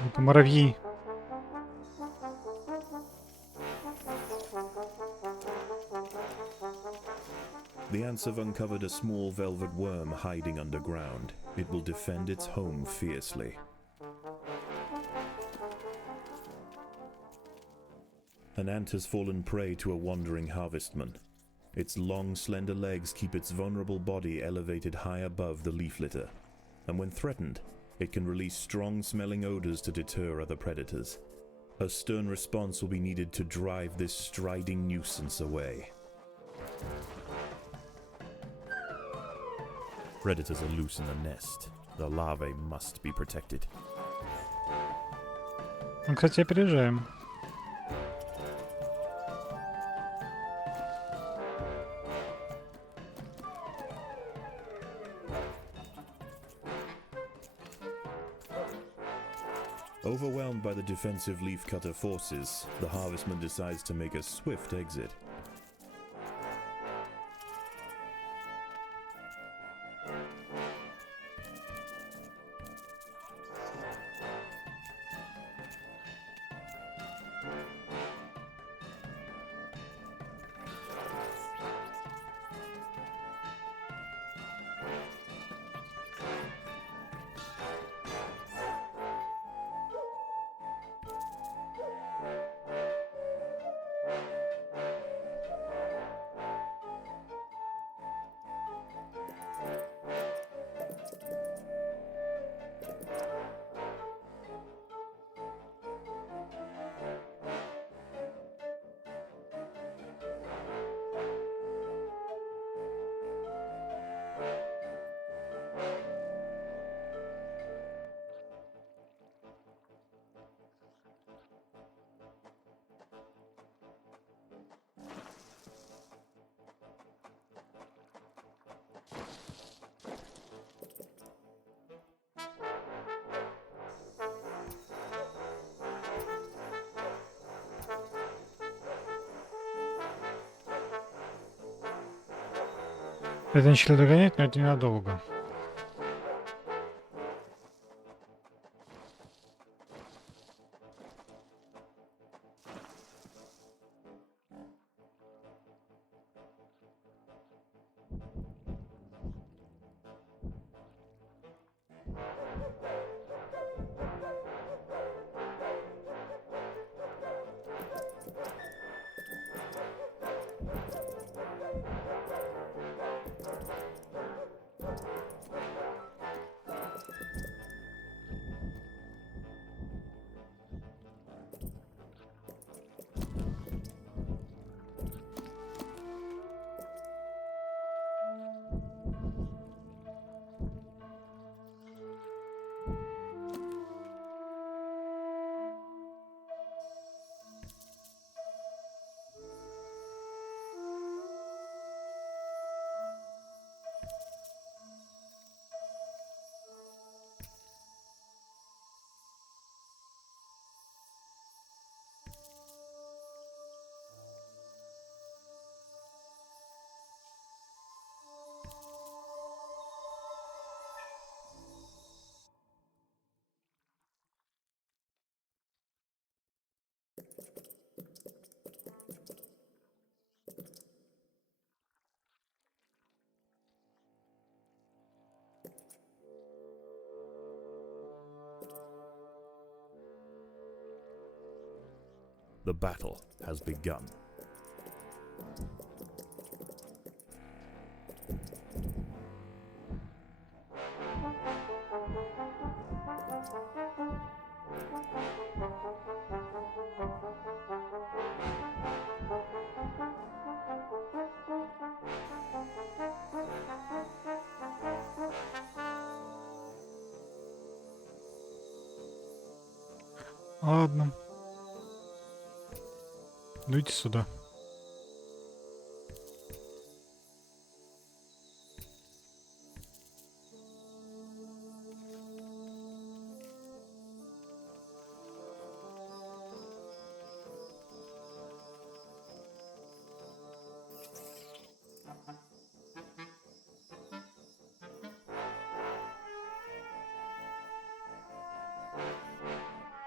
Это муравьи. The ants have uncovered a small velvet worm hiding underground. It will defend its home fiercely. An ant has fallen prey to a wandering harvestman. Its long, slender legs keep its vulnerable body elevated high above the leaf litter, and when threatened, it can release strong-smelling odors to deter other predators. A stern response will be needed to drive this striding nuisance away. Predators are loose in the nest. The larvae must be protected. Ну, кстати, опережаем. Overwhelmed by the defensive leafcutter forces, the harvestman decides to make a swift exit. Это начали догонять, но это ненадолго. The battle has begun. Ладно. Дуйте сюда.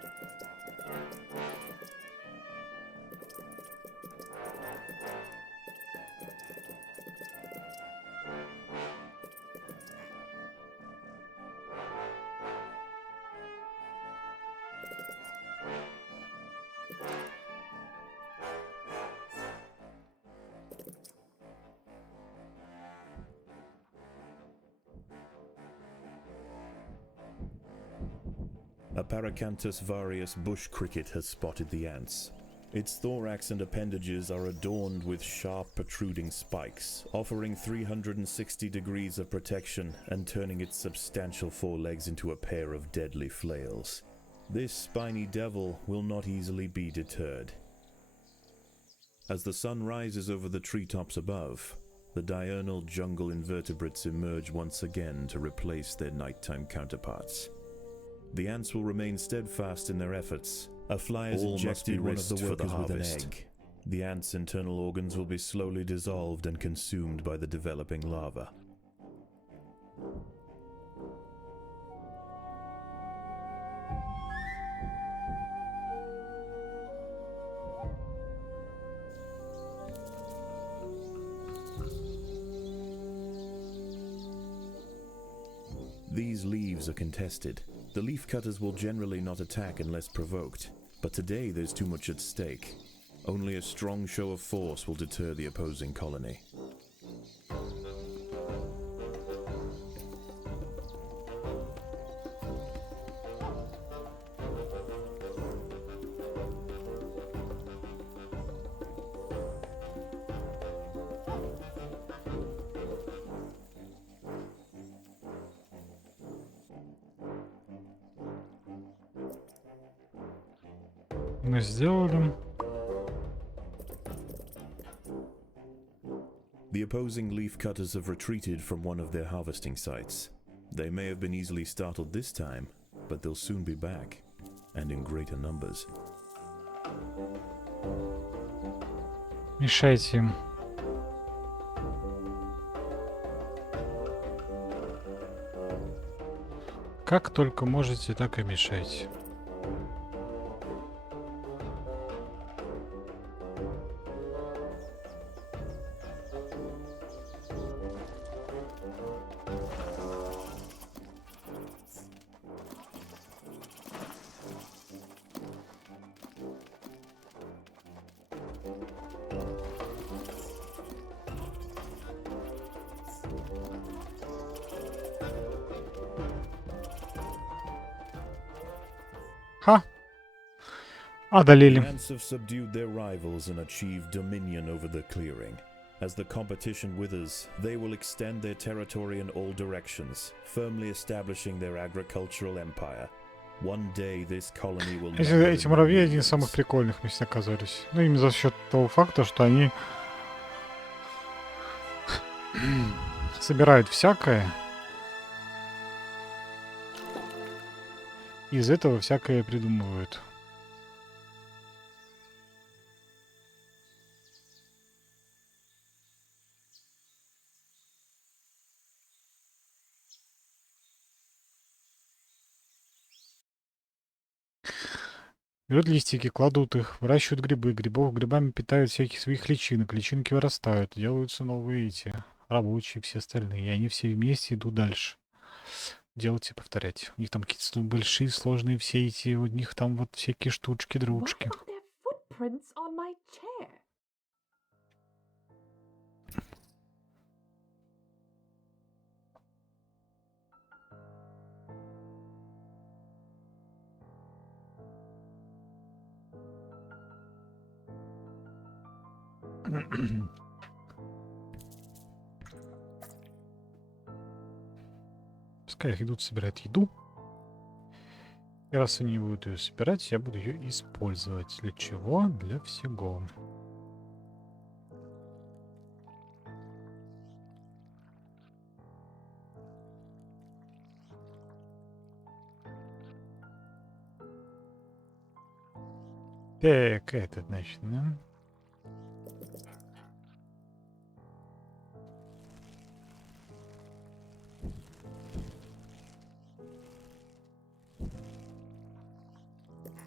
A Paracanthus varius bush cricket has spotted the ants. Its thorax and appendages are adorned with sharp protruding spikes, offering 360 degrees of protection and turning its substantial forelegs into a pair of deadly flails. This spiny devil will not easily be deterred. As the sun rises over the treetops above, the diurnal jungle invertebrates emerge once again to replace their nighttime counterparts. The ants will remain steadfast in their efforts. A fly is injected one of the workers with an egg. The ant's internal organs will be slowly dissolved and consumed by the developing larva. These leaves are contested. The leaf cutters will generally not attack unless provoked, but today there's too much at stake. Only a strong show of force will deter the opposing colony. Мы сделали. The opposing leaf cutters have retreated from one of their harvesting sites. They may have been easily startled this time, but they'll soon be back, and in greater numbers. Мешайте им. Как только можете, так и мешайте. Ха! The Одолели. ants have subdued their rivals and achieved dominion over the clearing. As the competition withers, they will extend their territory in all directions, firmly establishing their agricultural empire. One day this colony will Эти муравьи один из самых прикольных мне всегда казались. Ну, именно за счет того факта, что они собирают всякое. Из этого всякое придумывают. Берут листики, кладут их, выращивают грибы, грибами питают всяких своих личинок, личинки вырастают, делаются новые эти рабочие, все остальные, и они все вместе идут дальше. Делать и повторять. У них там какие-то большие, сложные все эти, у них там вот всякие штучки, дружки. Пускай их идут собирать еду. И раз они не будут ее собирать, я буду ее использовать. Для чего? Для всего. Так, это значит, да?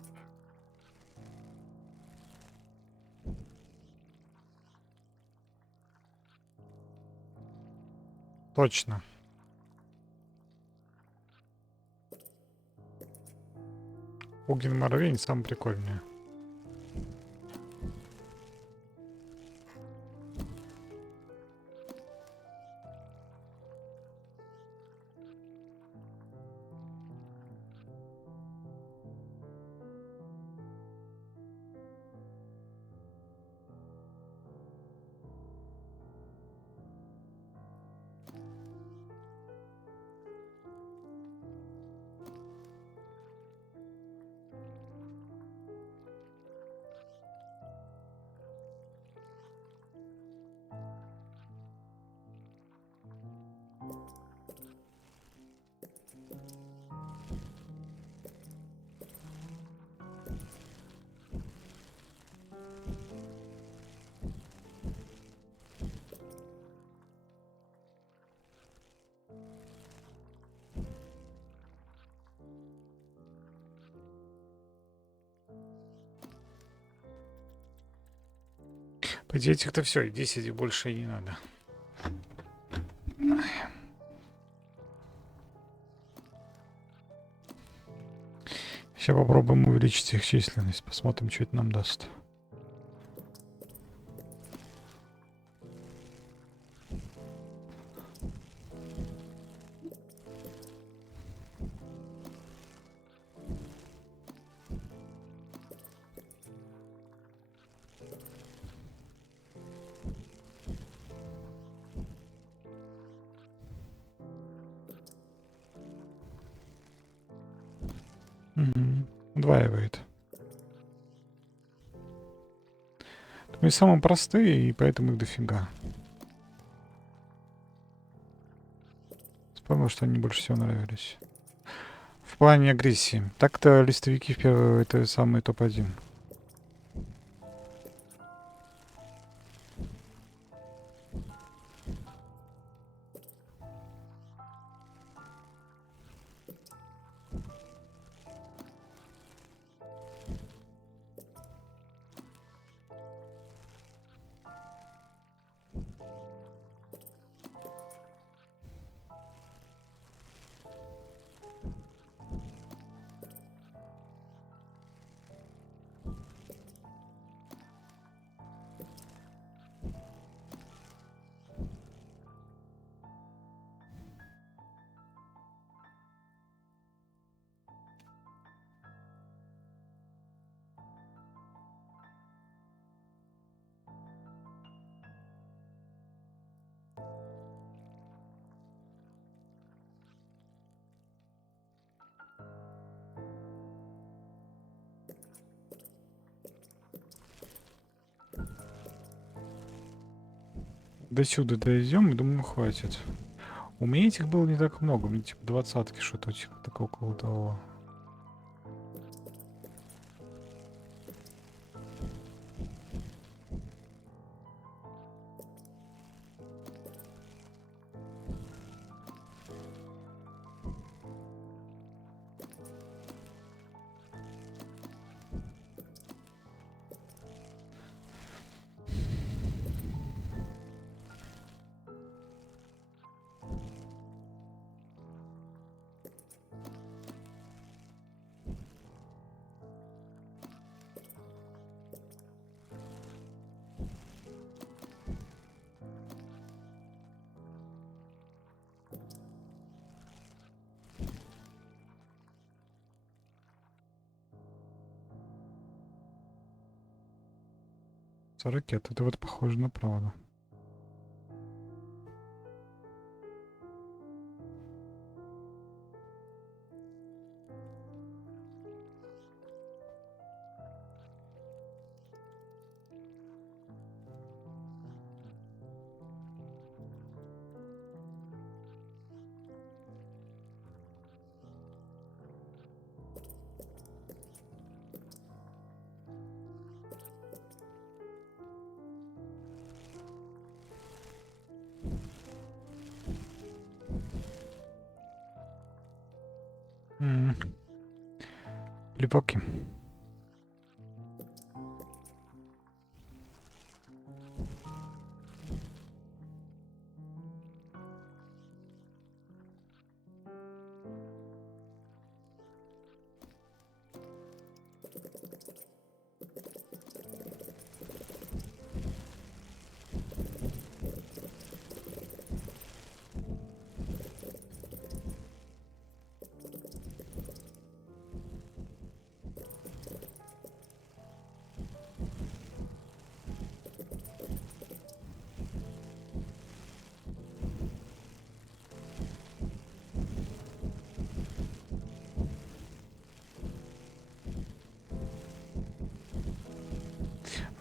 Точно. Огненный муравей не самый прикольный. По идее, этих-то все, 10 и больше и не надо. Сейчас попробуем увеличить их численность. Посмотрим, что это нам даст. Угу. Удваивает. Мы самые простые, и поэтому их дофига. Вспомнил, что они больше всего нравились. В плане агрессии. Так-то листовики в первый это самый топ-1. До сюда дойдем, и думаю, хватит. У меня этих было не так много. У меня типа 20-ки что-то типа такого около того. Ракет. Это вот похоже на правду. Липоки.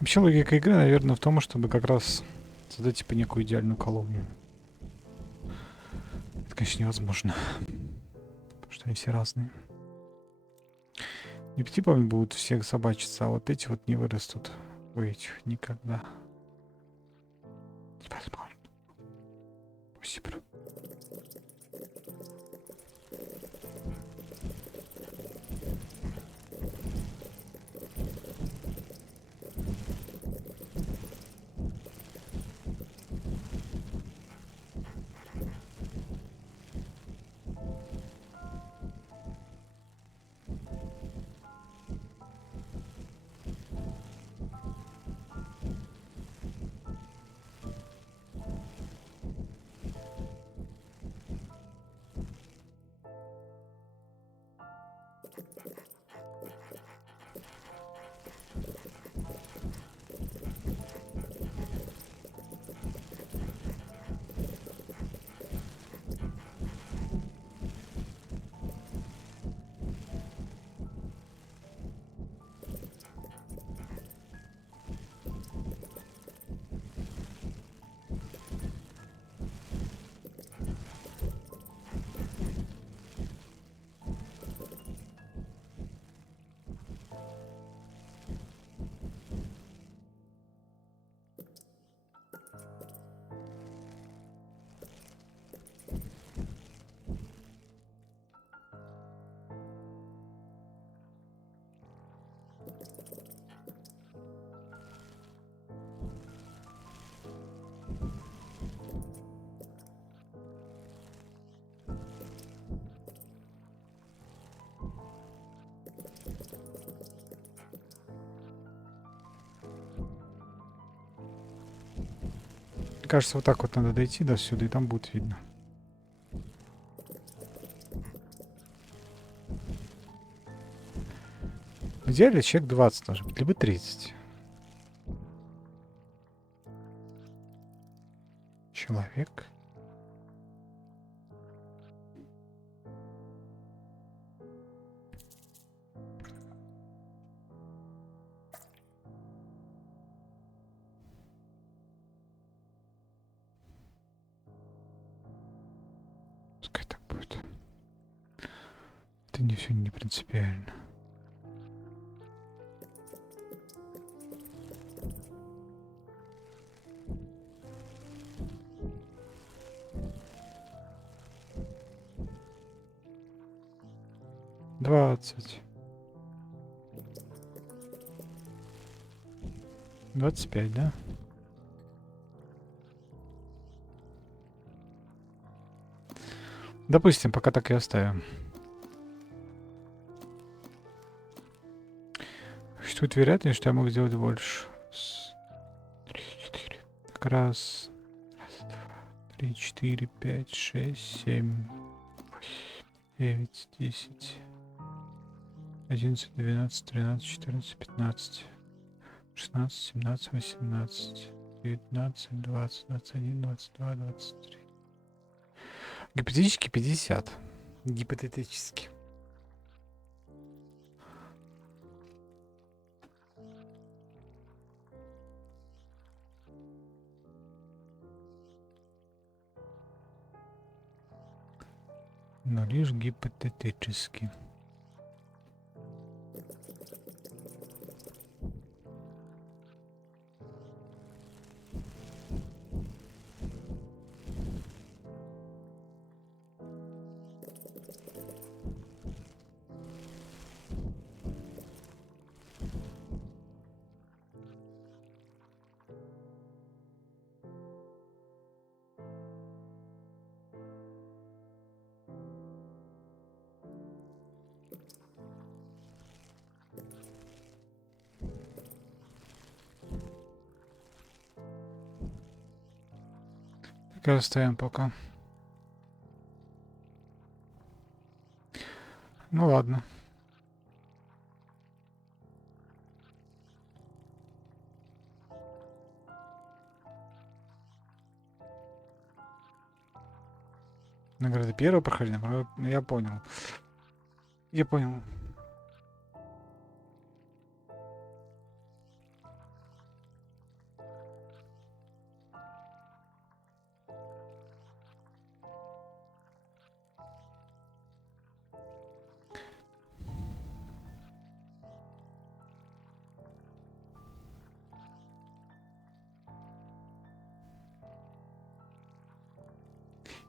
Вообще логика игры, наверное, в том, чтобы как раз создать типа некую идеальную колонию. Это, конечно, невозможно. Потому что они все разные. Не типа будут всех собачиться, а вот эти вот не вырастут у этих никогда. Невозможно. Спасибо. Мне кажется, вот так вот надо дойти до сюда, и там будет видно. В идеале человек 20 должен быть, либо 30. Человек. Пускай так будет. Это не все не принципиально. Двадцать. 25, да? Допустим, пока так и оставим. Существует вероятность, что я мог сделать больше. 3, 4. Так раз. Раз, два, 3, 4, 5, 6, 7, 9, 10, 11, 12, 13, 14, 15, 16, 17, 18, 19, 20, 21, 22, 23. Гипотетически 50. Гипотетически. Но лишь гипотетически. Так и оставим пока. Ну ладно. Награда первого прохождения. Я понял. Я понял.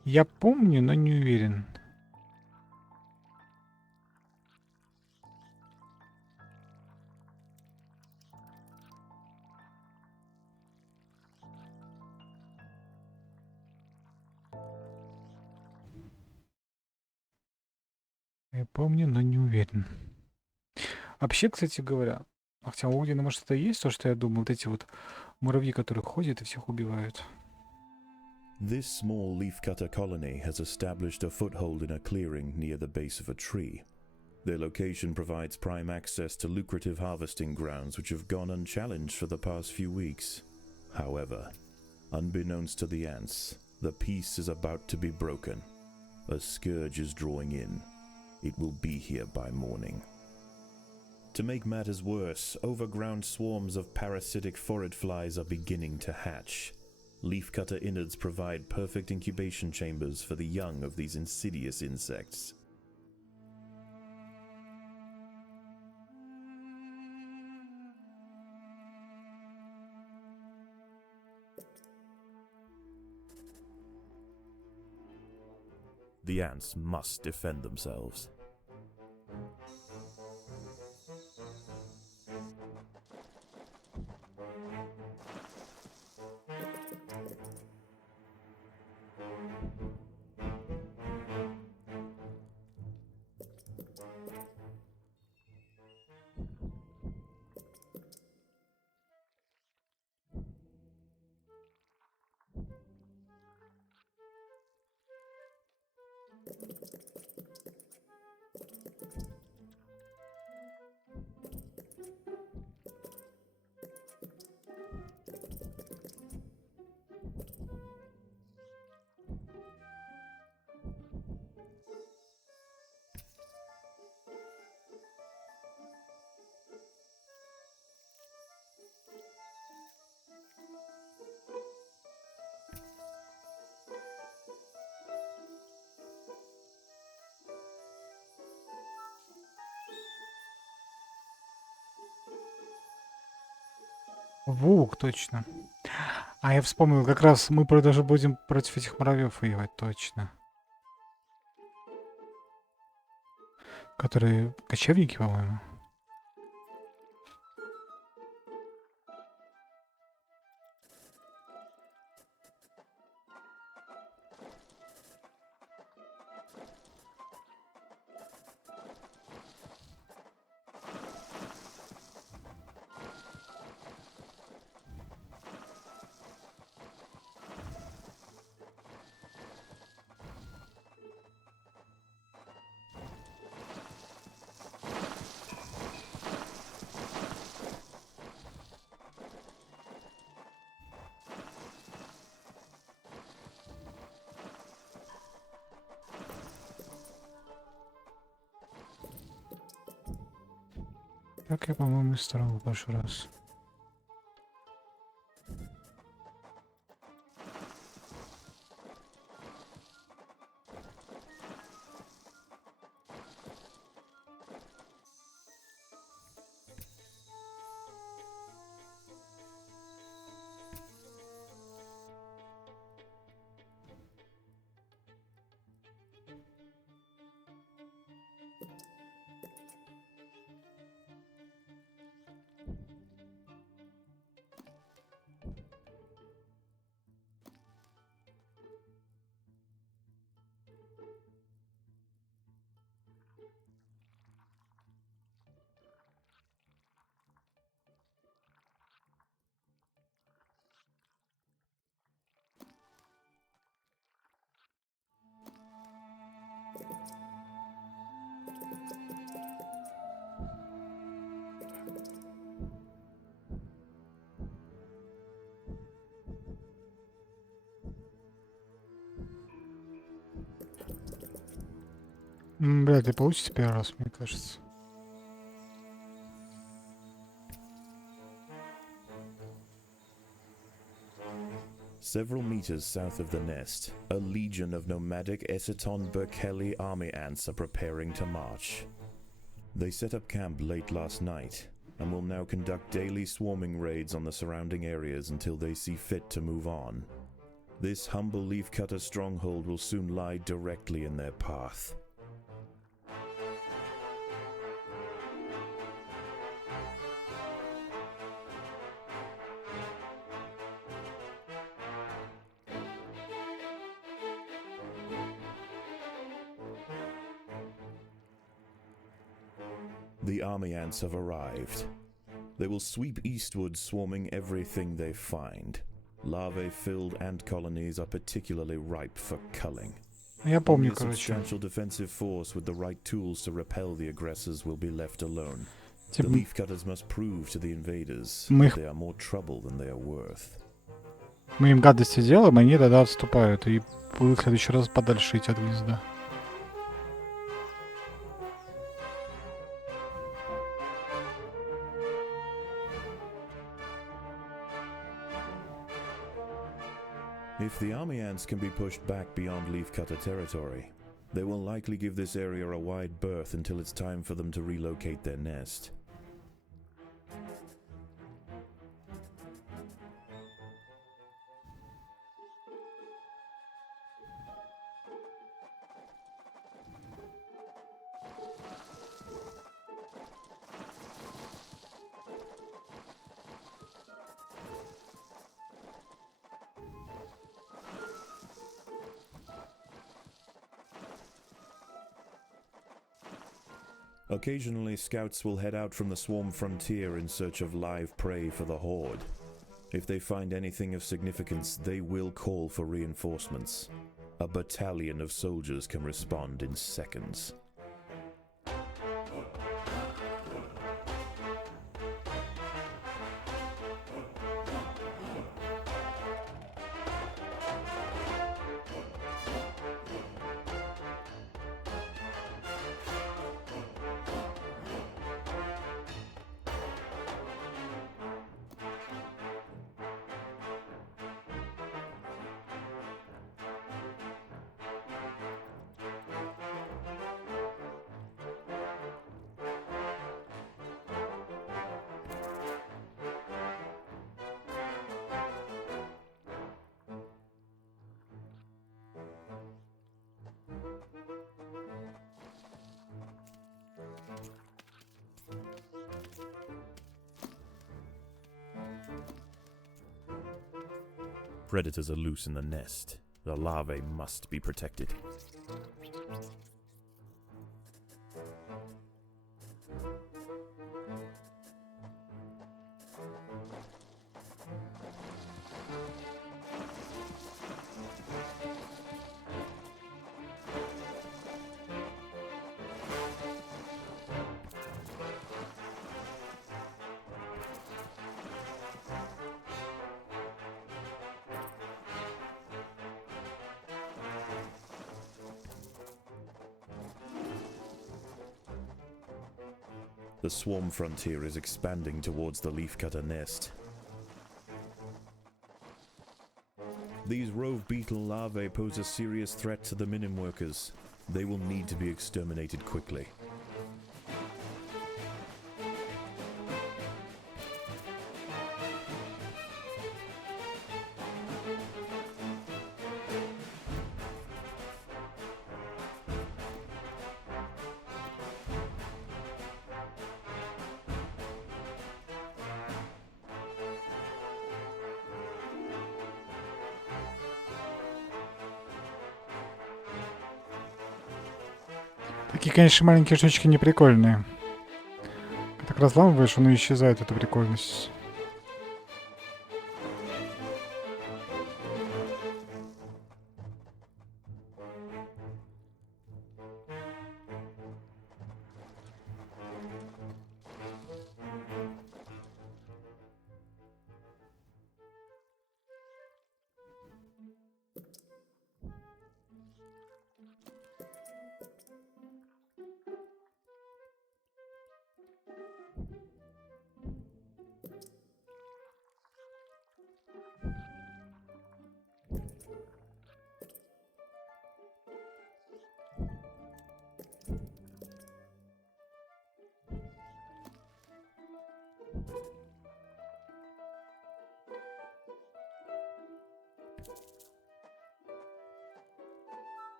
Я помню, но не уверен. Я помню, но не уверен. Вообще, кстати говоря, хотя у Одина, может, это и есть то, что я думал, вот эти вот муравьи, которые ходят и всех убивают. This small leafcutter colony has established a foothold in a clearing near the base of a tree. Their location provides prime access to lucrative harvesting grounds which have gone unchallenged for the past few weeks. However, unbeknownst to the ants, the peace is about to be broken. A scourge is drawing in. It will be here by morning. To make matters worse, overground swarms of parasitic phorid flies are beginning to hatch. Leafcutter innards provide perfect incubation chambers for the young of these insidious insects. The ants must defend themselves. Вук, точно. А я вспомнил, как раз мы даже будем против этих муравьев воевать, точно. Которые кочевники, по-моему. Так я, по-моему, и строил в прошлый раз. Вряд ли получится первый раз, мне кажется. Several meters south of the nest, a legion of nomadic Essiton Berkeley army ants are preparing to march. They set up camp late last night, and will now conduct daily swarming raids on the surrounding areas until they see fit to move on. This humble leafcutter stronghold will soon lie directly in their path. The army ants have arrived. They will sweep eastward, swarming everything they find. Larvae-filled ant colonies are particularly ripe for culling. Я Only помню, a короче. substantial defensive force with the right tools to repel the aggressors will be left alone. The Типа, leafcutters must prove to the invaders Мы that их- they are more trouble than they are worth. мы им гадости делаем, они тогда отступают и будут в следующий раз подальше идти от гнезда. If the army ants can be pushed back beyond leafcutter territory, they will likely give this area a wide berth until it's time for them to relocate their nest. Occasionally, scouts will head out from the swarm frontier in search of live prey for the horde. If they find anything of significance, they will call for reinforcements. A battalion of soldiers can respond in seconds. Predators are loose in the nest. The larvae must be protected. The swarm frontier is expanding towards the leafcutter nest. These rove beetle larvae pose a serious threat to the minim workers. They will need to be exterminated quickly. Такие, конечно, маленькие штучки не прикольные. Так разламываешь, оно исчезает, эта прикольность.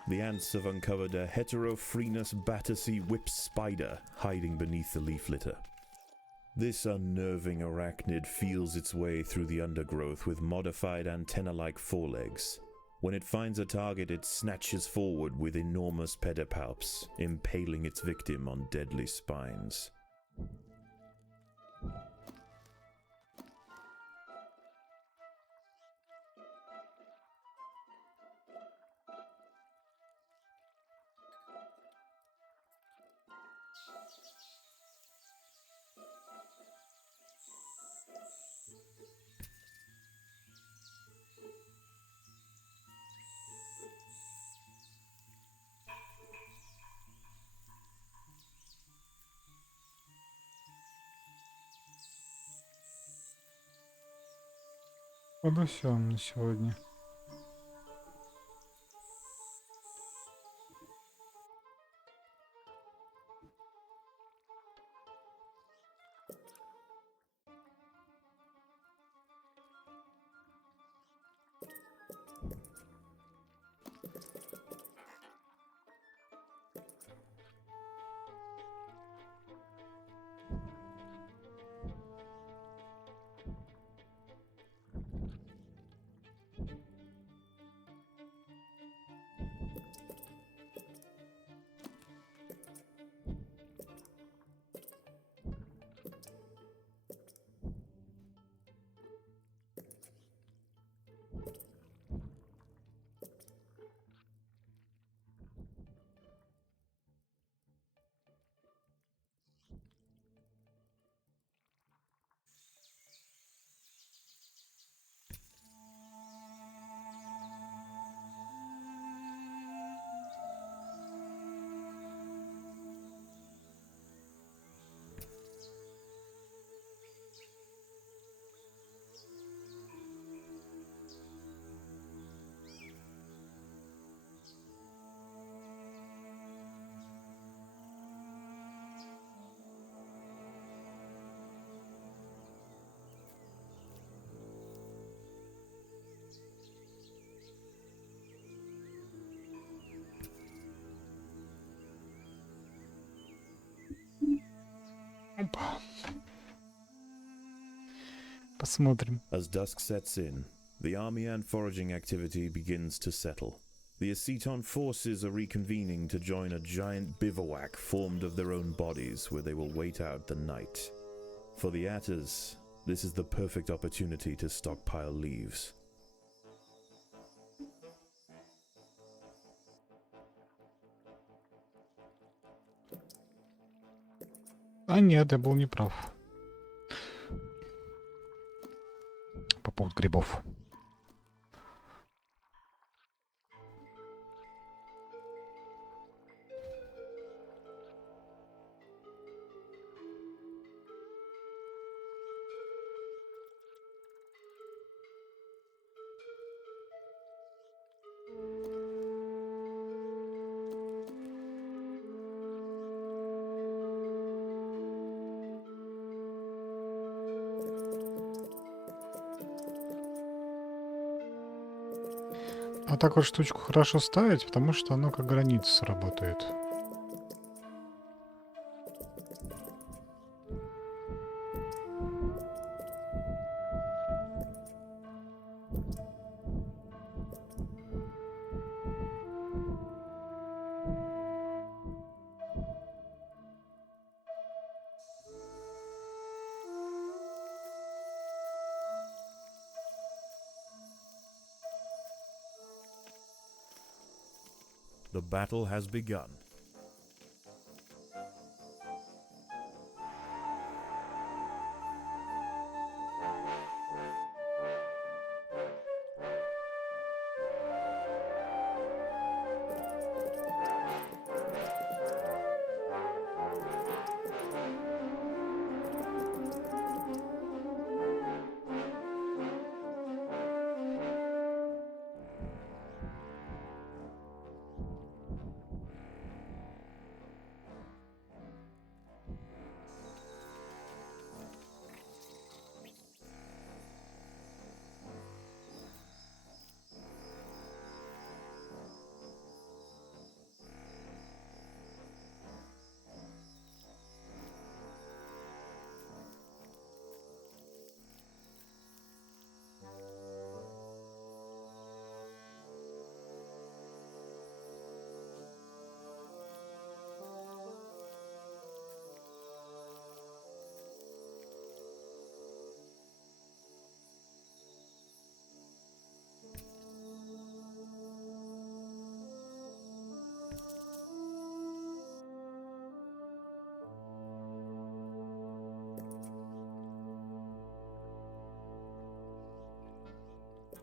The ants have uncovered a Heterophrenius Battersea whip spider hiding beneath the leaf litter. This unnerving arachnid feels its way through the undergrowth with modified antenna-like forelegs. When it finds a target, it snatches forward with enormous pedipalps, impaling its victim on deadly spines. Походу все на сегодня. Опа. Посмотрим. As dusk sets in, the army and foraging activity begins to settle. The Aceton forces are reconvening to join a giant bivouac formed of their own bodies where they will wait out the night. For the Atters, this is the perfect opportunity to stockpile leaves. А нет, я был неправ. По поводу грибов. А так вот штучку хорошо ставить, потому что оно как граница сработает. The battle has begun.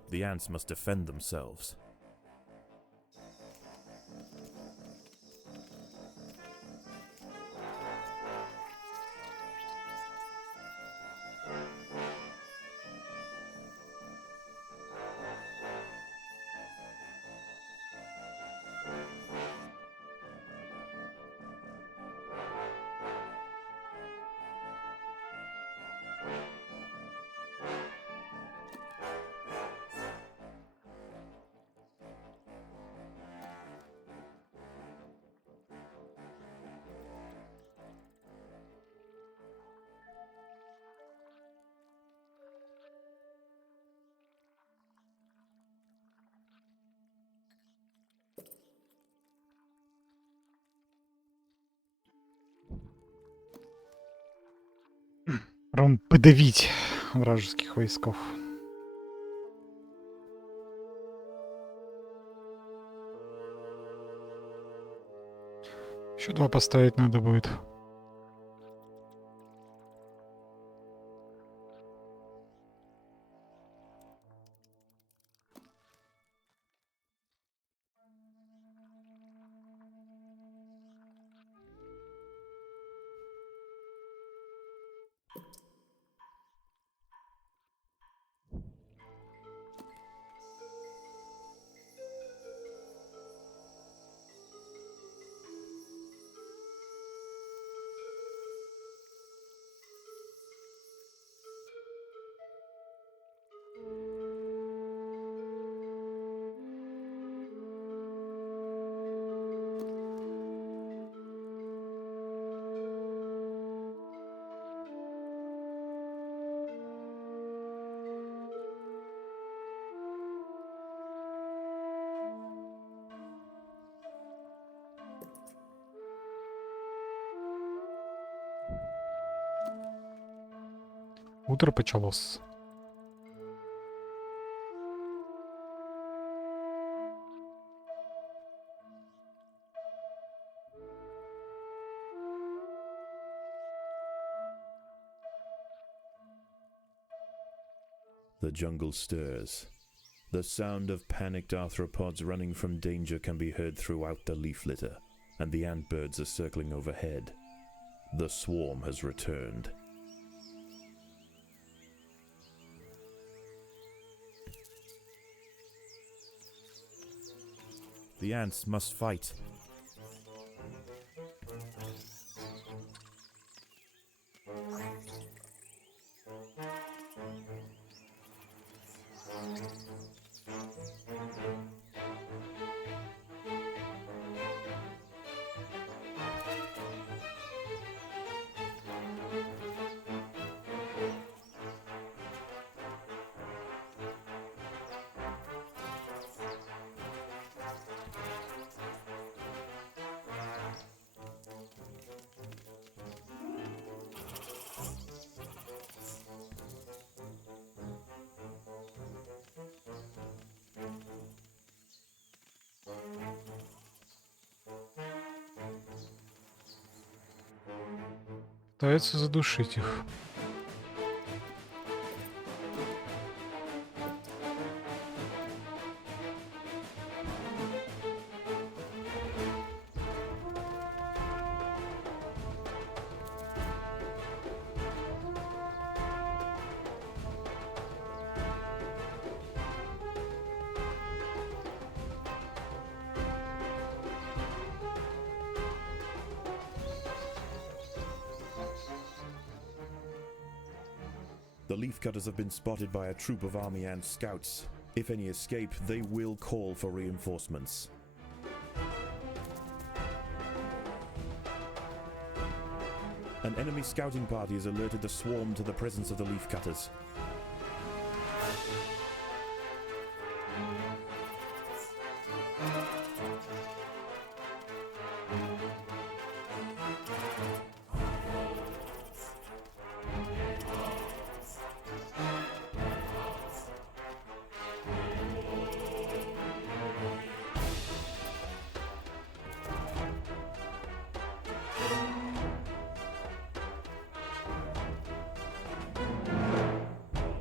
The ants must defend themselves. Подавить вражеских войсков. Еще 2 поставить надо будет. Утро почалось. The jungle stirs. The sound of panicked arthropods running from danger can be heard throughout the leaf litter, and the ant birds are circling overhead. The swarm has returned. The ants must fight. Пытаются задушить их. The leafcutters have been spotted by a troop of army ant scouts. If any escape, they will call for reinforcements. An enemy scouting party has alerted the swarm to the presence of the leafcutters.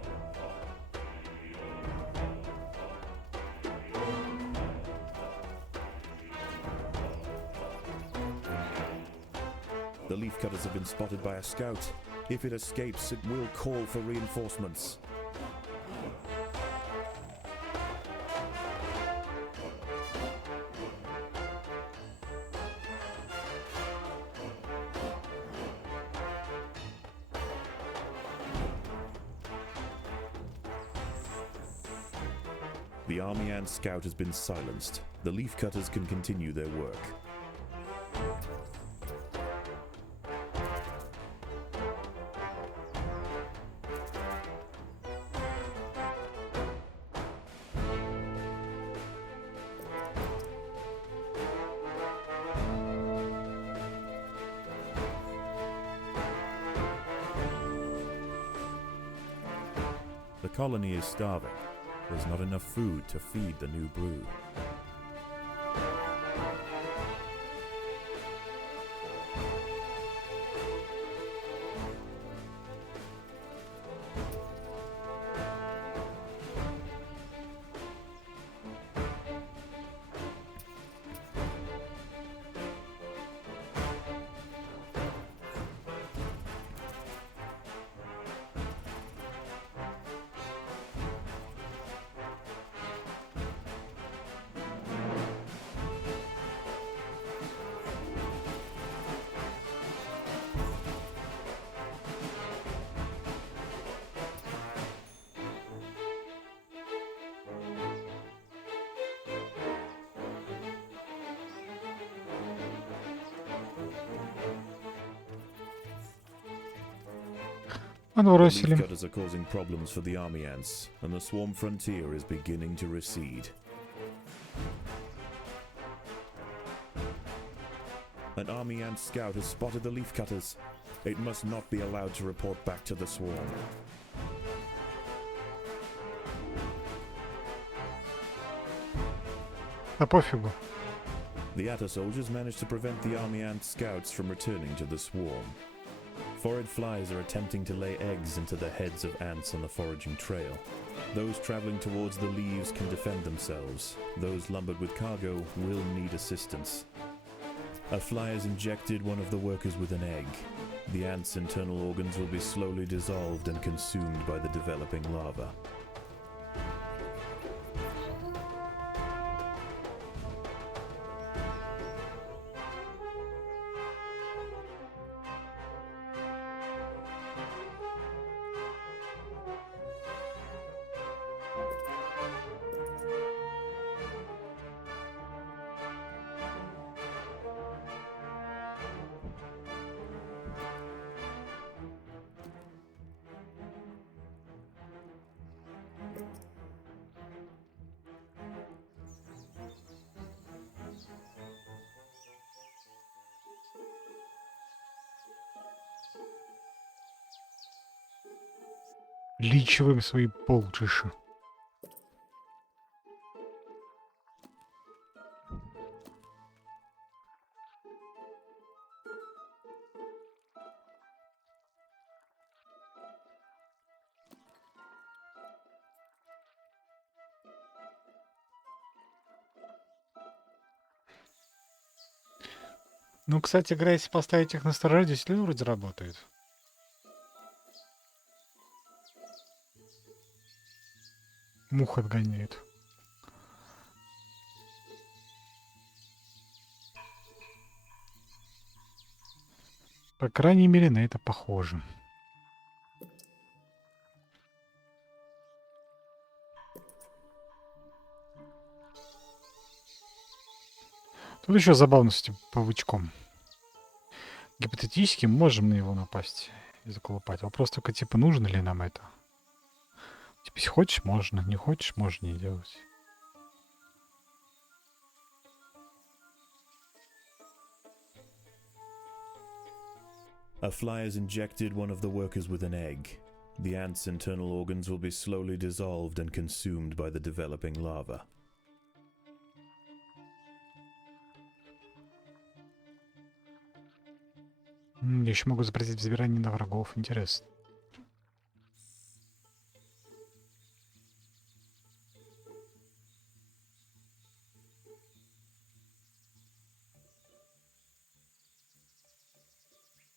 The leaf cutters have been spotted by a scout. If it escapes, it will call for reinforcements. The army ant scout has been silenced. The leaf cutters can continue their work. The colony is starving. There's not enough food to feed the new brood. Ну, The leaf бросили. cutters are causing problems for the army ants, and the swarm frontier is beginning to recede. An army ant scout has spotted the leaf cutters. It must not be allowed to report back to the swarm. Да пофигу. The Atta soldiers managed to prevent the army ant scouts from returning to the swarm. Foraged flies are attempting to lay eggs into the heads of ants on the foraging trail. Those traveling towards the leaves can defend themselves. Those lumbered with cargo will need assistance. A fly has injected one of the workers with an egg. The ant's internal organs will be slowly dissolved and consumed by the developing larva. Личиваем свои полчища. Ну, кстати говоря, если поставить их на сторож, действительно вроде работает. Мух отгоняет. По крайней мере, на это похоже. Тут еще забавно с этим паучком. Гипотетически можем на него напасть и заколупать. Вопрос только, типа, нужно ли нам это? Типа, если хочешь, можно. Не хочешь, можно не делать. A fly has injected one of the workers with an egg. The ant's internal organs will be slowly dissolved and consumed by the developing larva. Я еще могу запретить взбирание на врагов. Интересно.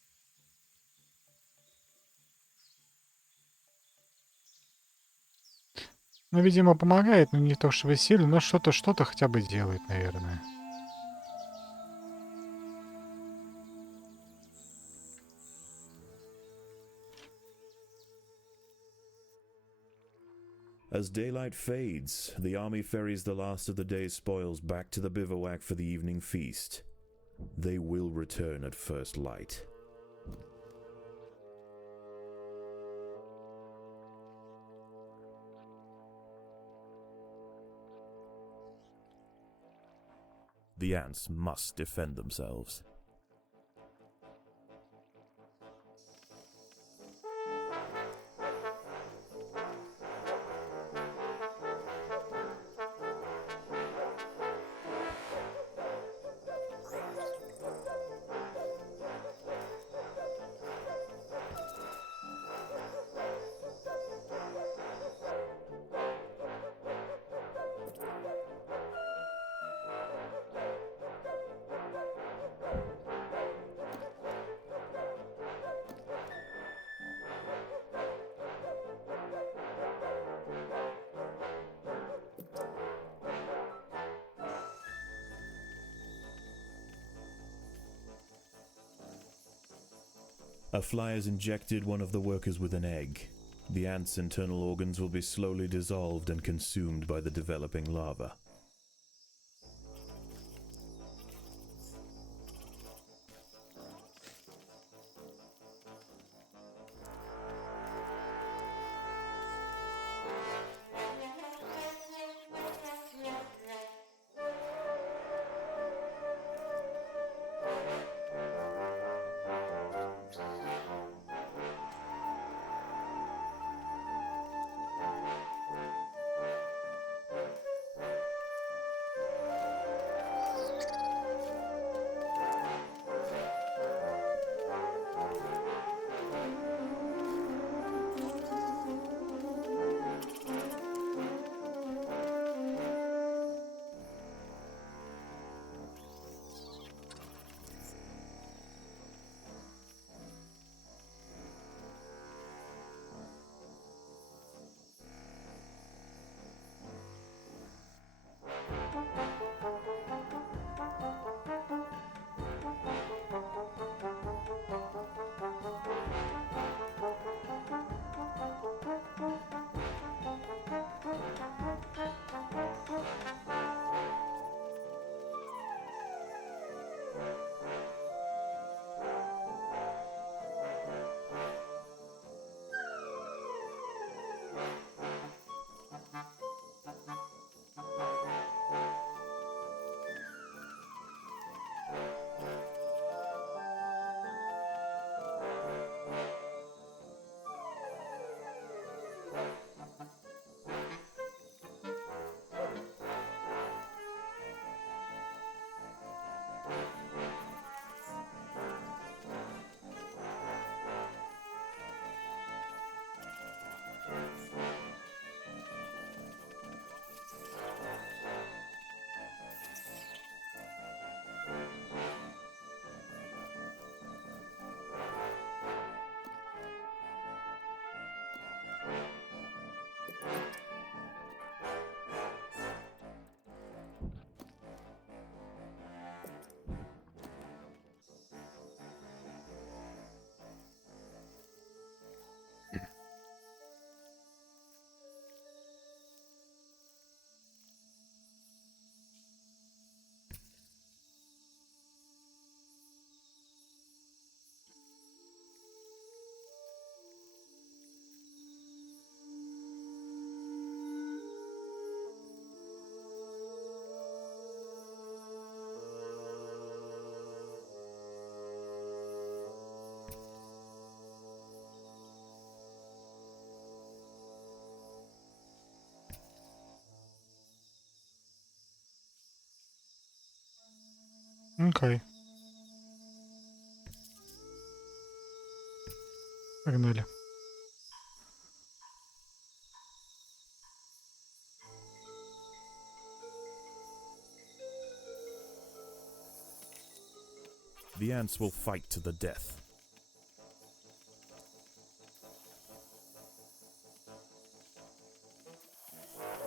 Ну, видимо, помогает, но не то чтобы сильно, но что-то хотя бы делает, наверное. As daylight fades, the army ferries the last of the day's spoils back to the bivouac for the evening feast. They will return at first light. The ants must defend themselves. A fly has injected one of the workers with an egg. The ant's internal organs will be slowly dissolved and consumed by the developing larva. Окей. Погнали. The ants will fight to the death.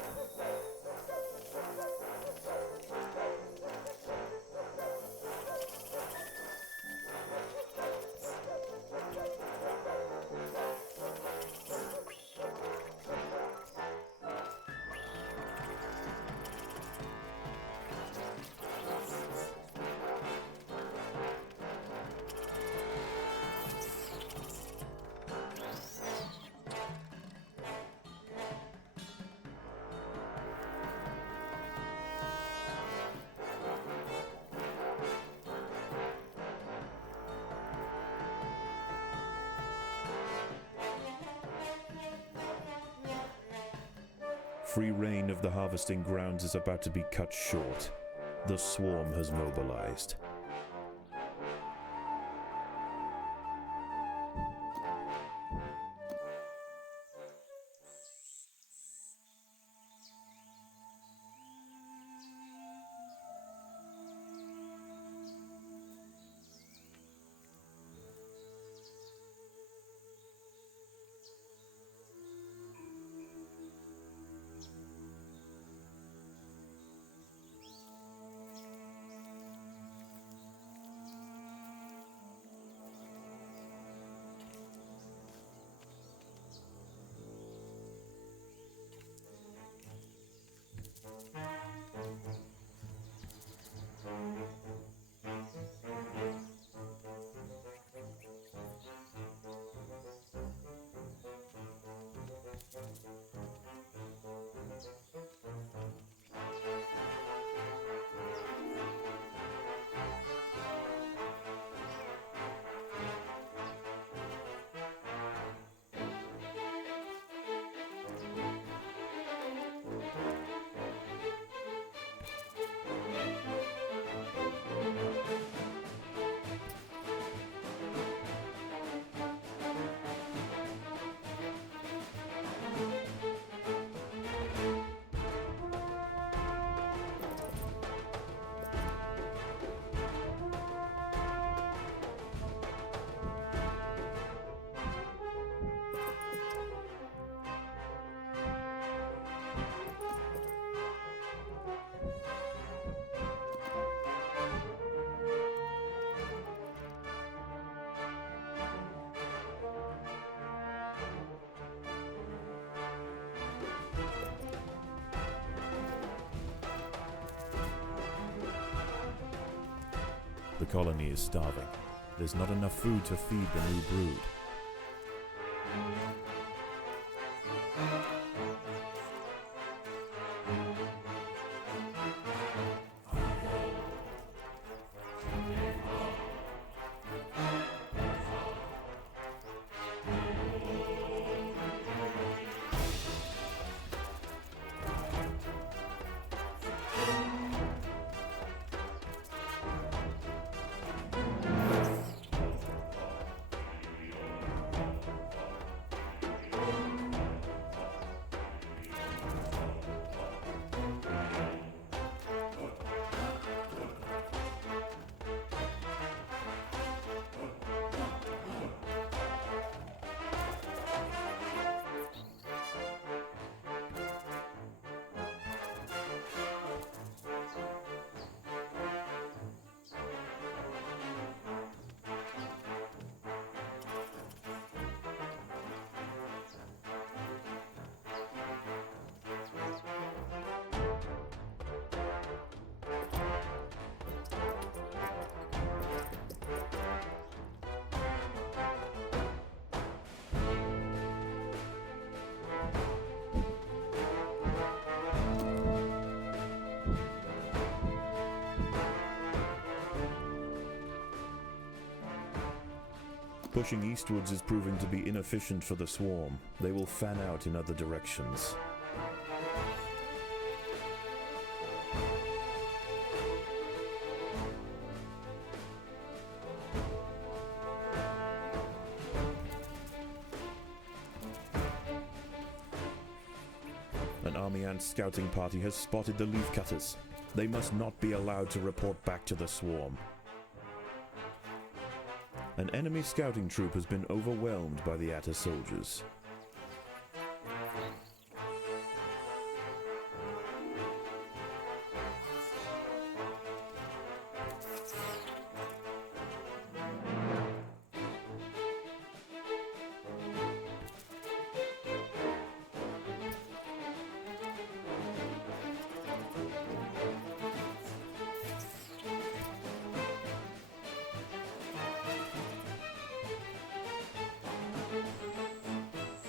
Free reign of the harvesting grounds is about to be cut short. The swarm has mobilized. The colony is starving. There's not enough food to feed the new brood. Pushing eastwards is proving to be inefficient for the swarm. They will fan out in other directions. An army ant scouting party has spotted the leafcutters. They must not be allowed to report back to the swarm. An enemy scouting troop has been overwhelmed by the Atta soldiers.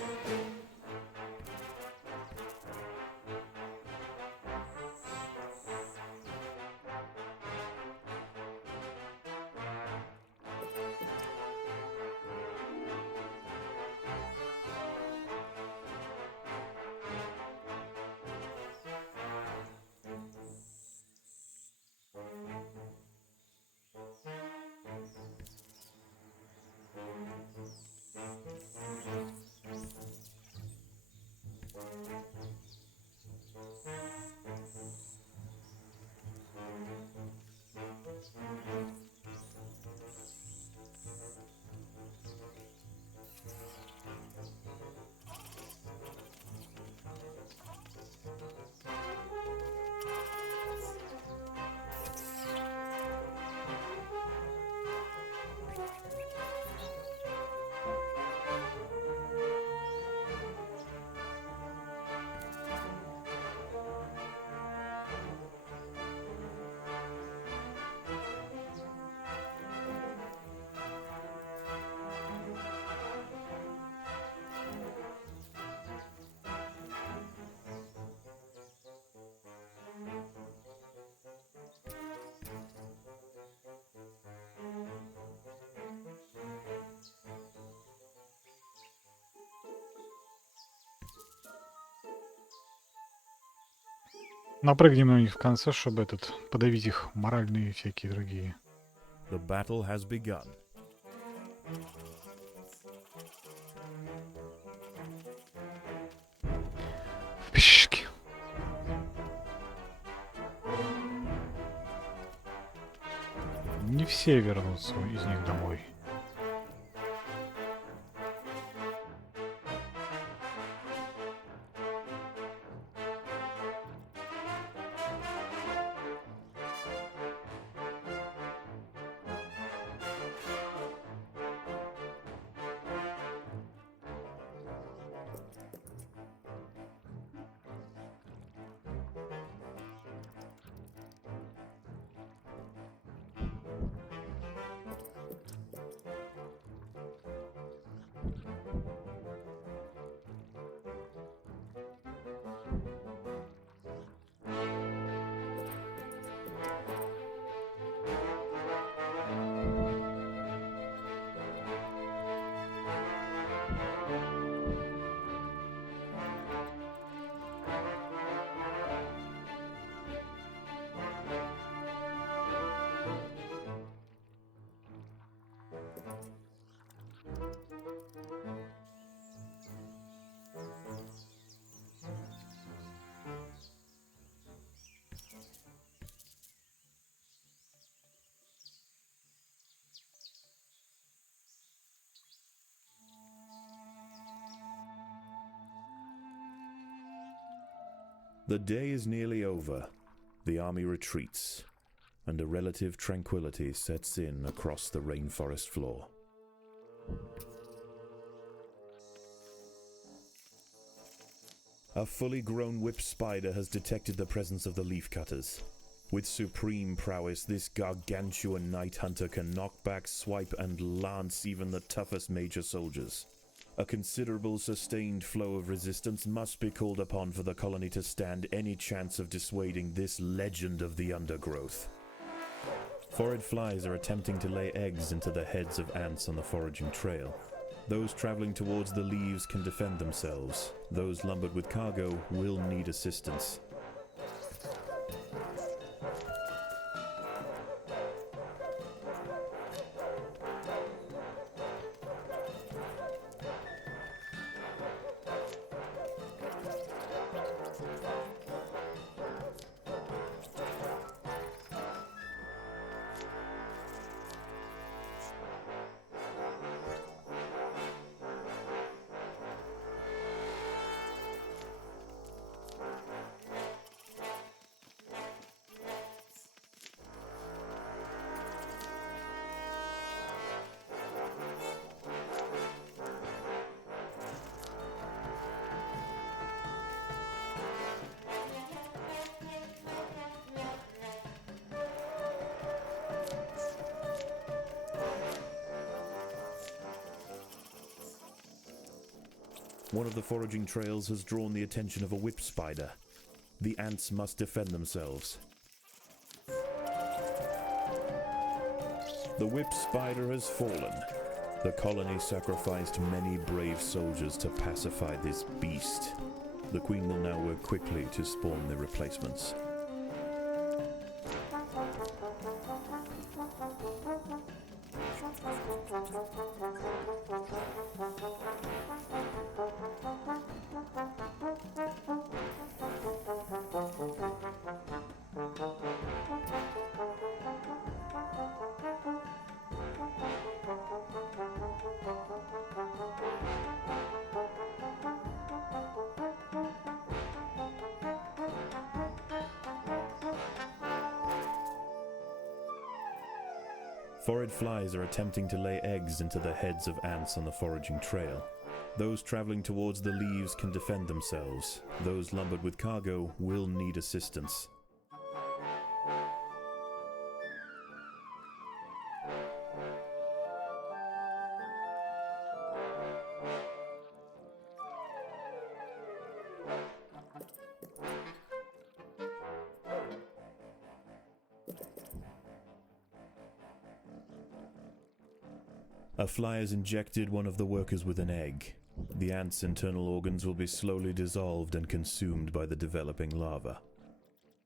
Напрыгнем на них в конце, чтобы подавить их моральные и всякие другие. The battle has begun. Пищки. Не все вернутся из них домой. The day is nearly over. The army retreats, and a relative tranquility sets in across the rainforest floor. A fully grown whip spider has detected the presence of the leafcutters. With supreme prowess, this gargantuan night hunter can knock back, swipe, and lance even the toughest major soldiers. A considerable sustained flow of resistance must be called upon for the colony to stand any chance of dissuading this legend of the undergrowth. Foraged flies are attempting to lay eggs into the heads of ants on the foraging trail. Those traveling towards the leaves can defend themselves. Those lumbered with cargo will need assistance. One of the foraging trails has drawn the attention of a whip spider. The ants must defend themselves. The whip spider has fallen. The colony sacrificed many brave soldiers to pacify this beast. The queen will now work quickly to spawn their replacements. Foraged flies are attempting to lay eggs into the heads of ants on the foraging trail. Those traveling towards the leaves can defend themselves. Those lumbered with cargo will need assistance. A fly has injected one of the workers with an egg. The ant's internal organs will be slowly dissolved and consumed by the developing larva.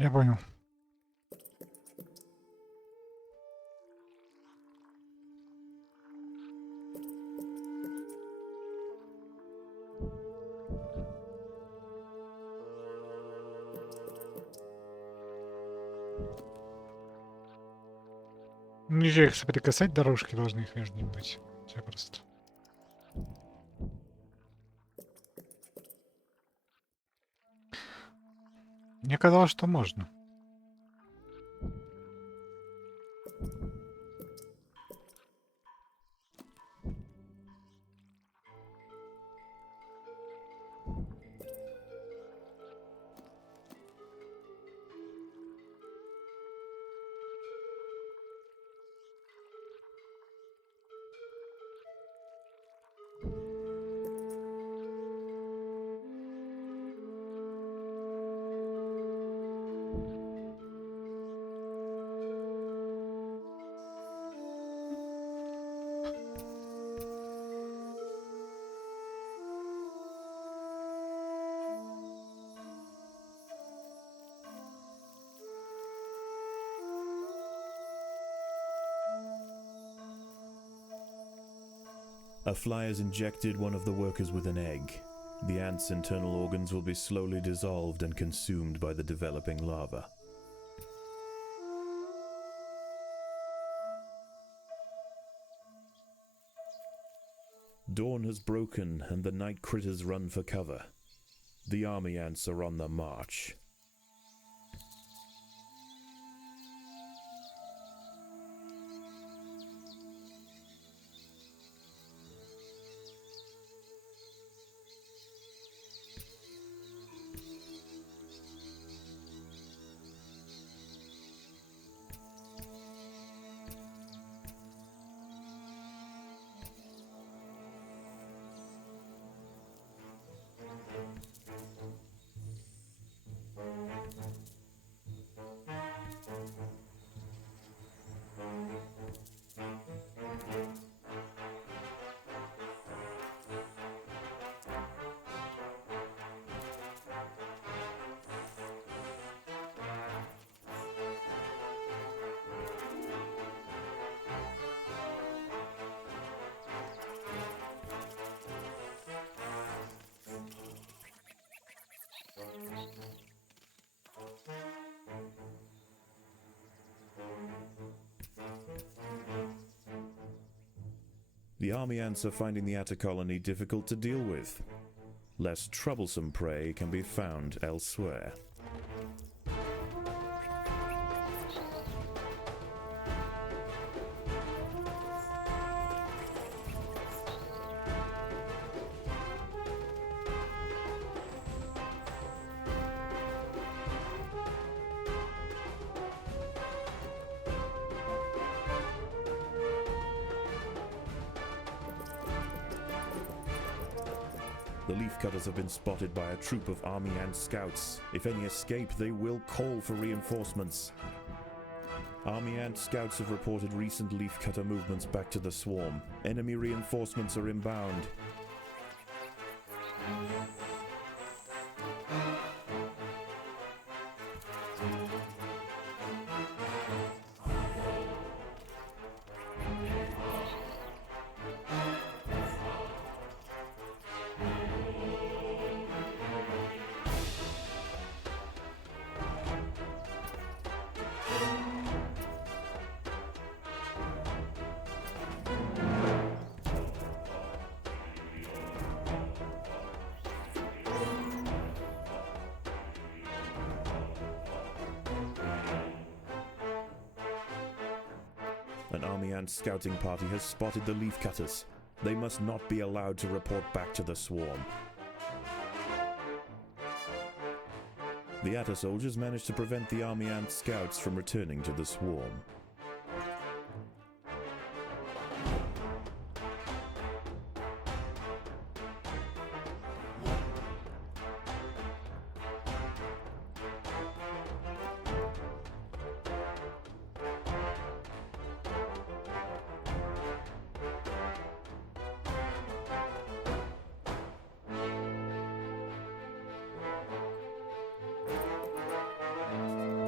Я понял. Нельзя их соприкасать, дорожки должны их между ними быть. Все просто. Мне казалось, что можно. A fly has injected one of the workers with an egg. The ant's internal organs will be slowly dissolved and consumed by the developing lava. Dawn has broken and the night critters run for cover. The army ants are on the march. The army ants are finding the Atta colony difficult to deal with. Less troublesome prey can be found elsewhere. The leafcutters have been spotted by a troop of army ant scouts. If any escape, they will call for reinforcements. Army ant scouts have reported recent leafcutter movements back to the swarm. Enemy reinforcements are inbound. An army ant scouting party has spotted the leafcutters. They must not be allowed to report back to the swarm. The Atta soldiers managed to prevent the army ant scouts from returning to the swarm.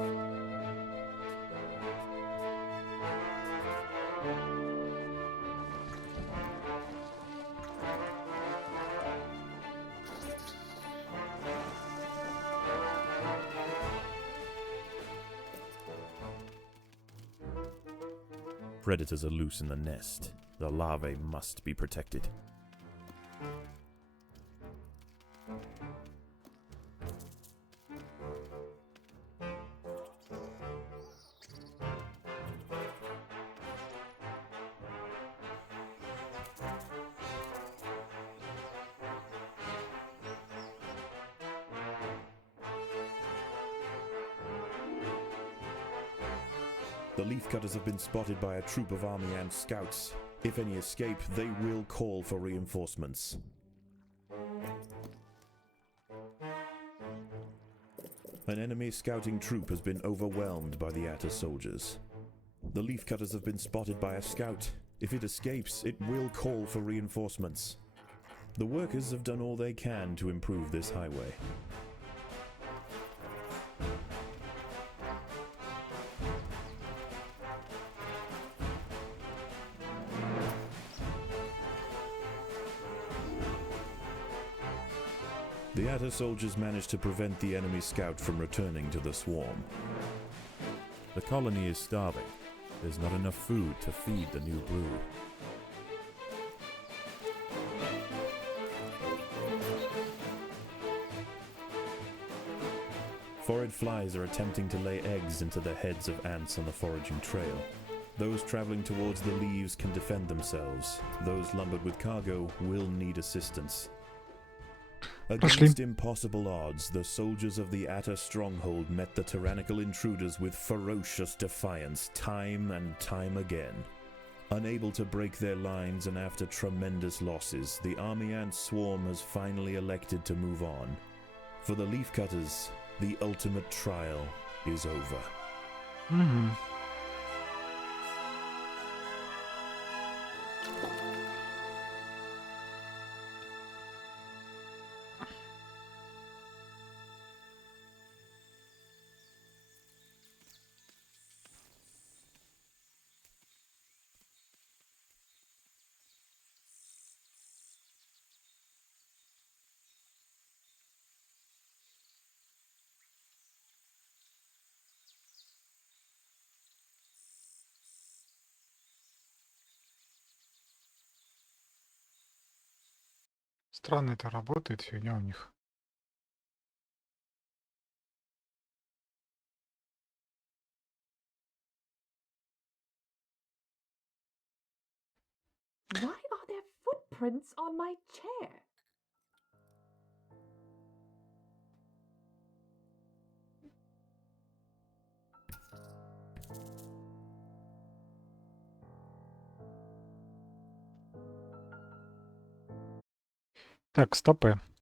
Predators are loose in the nest. The larvae must be protected. The leafcutters have been spotted by a troop of army ant scouts. If any escape, they will call for reinforcements. An enemy scouting troop has been overwhelmed by the Atta soldiers. The leafcutters have been spotted by a scout. If it escapes, it will call for reinforcements. The workers have done all they can to improve this highway. The Atta soldiers managed to prevent the enemy scout from returning to the swarm. The colony is starving. There's not enough food to feed the new brood. Foraged flies are attempting to lay eggs into the heads of ants on the foraging trail. Those traveling towards the leaves can defend themselves. Those lumbered with cargo will need assistance. Against impossible odds, the soldiers of the Atta stronghold met the tyrannical intruders with ferocious defiance time and time again. Unable to break their lines and after tremendous losses, the army ant swarm has finally elected to move on. For the leafcutters, the ultimate trial is over. Угу. Странно это работает, фигня у них. Why are there footprints on my chair? Так, стопы.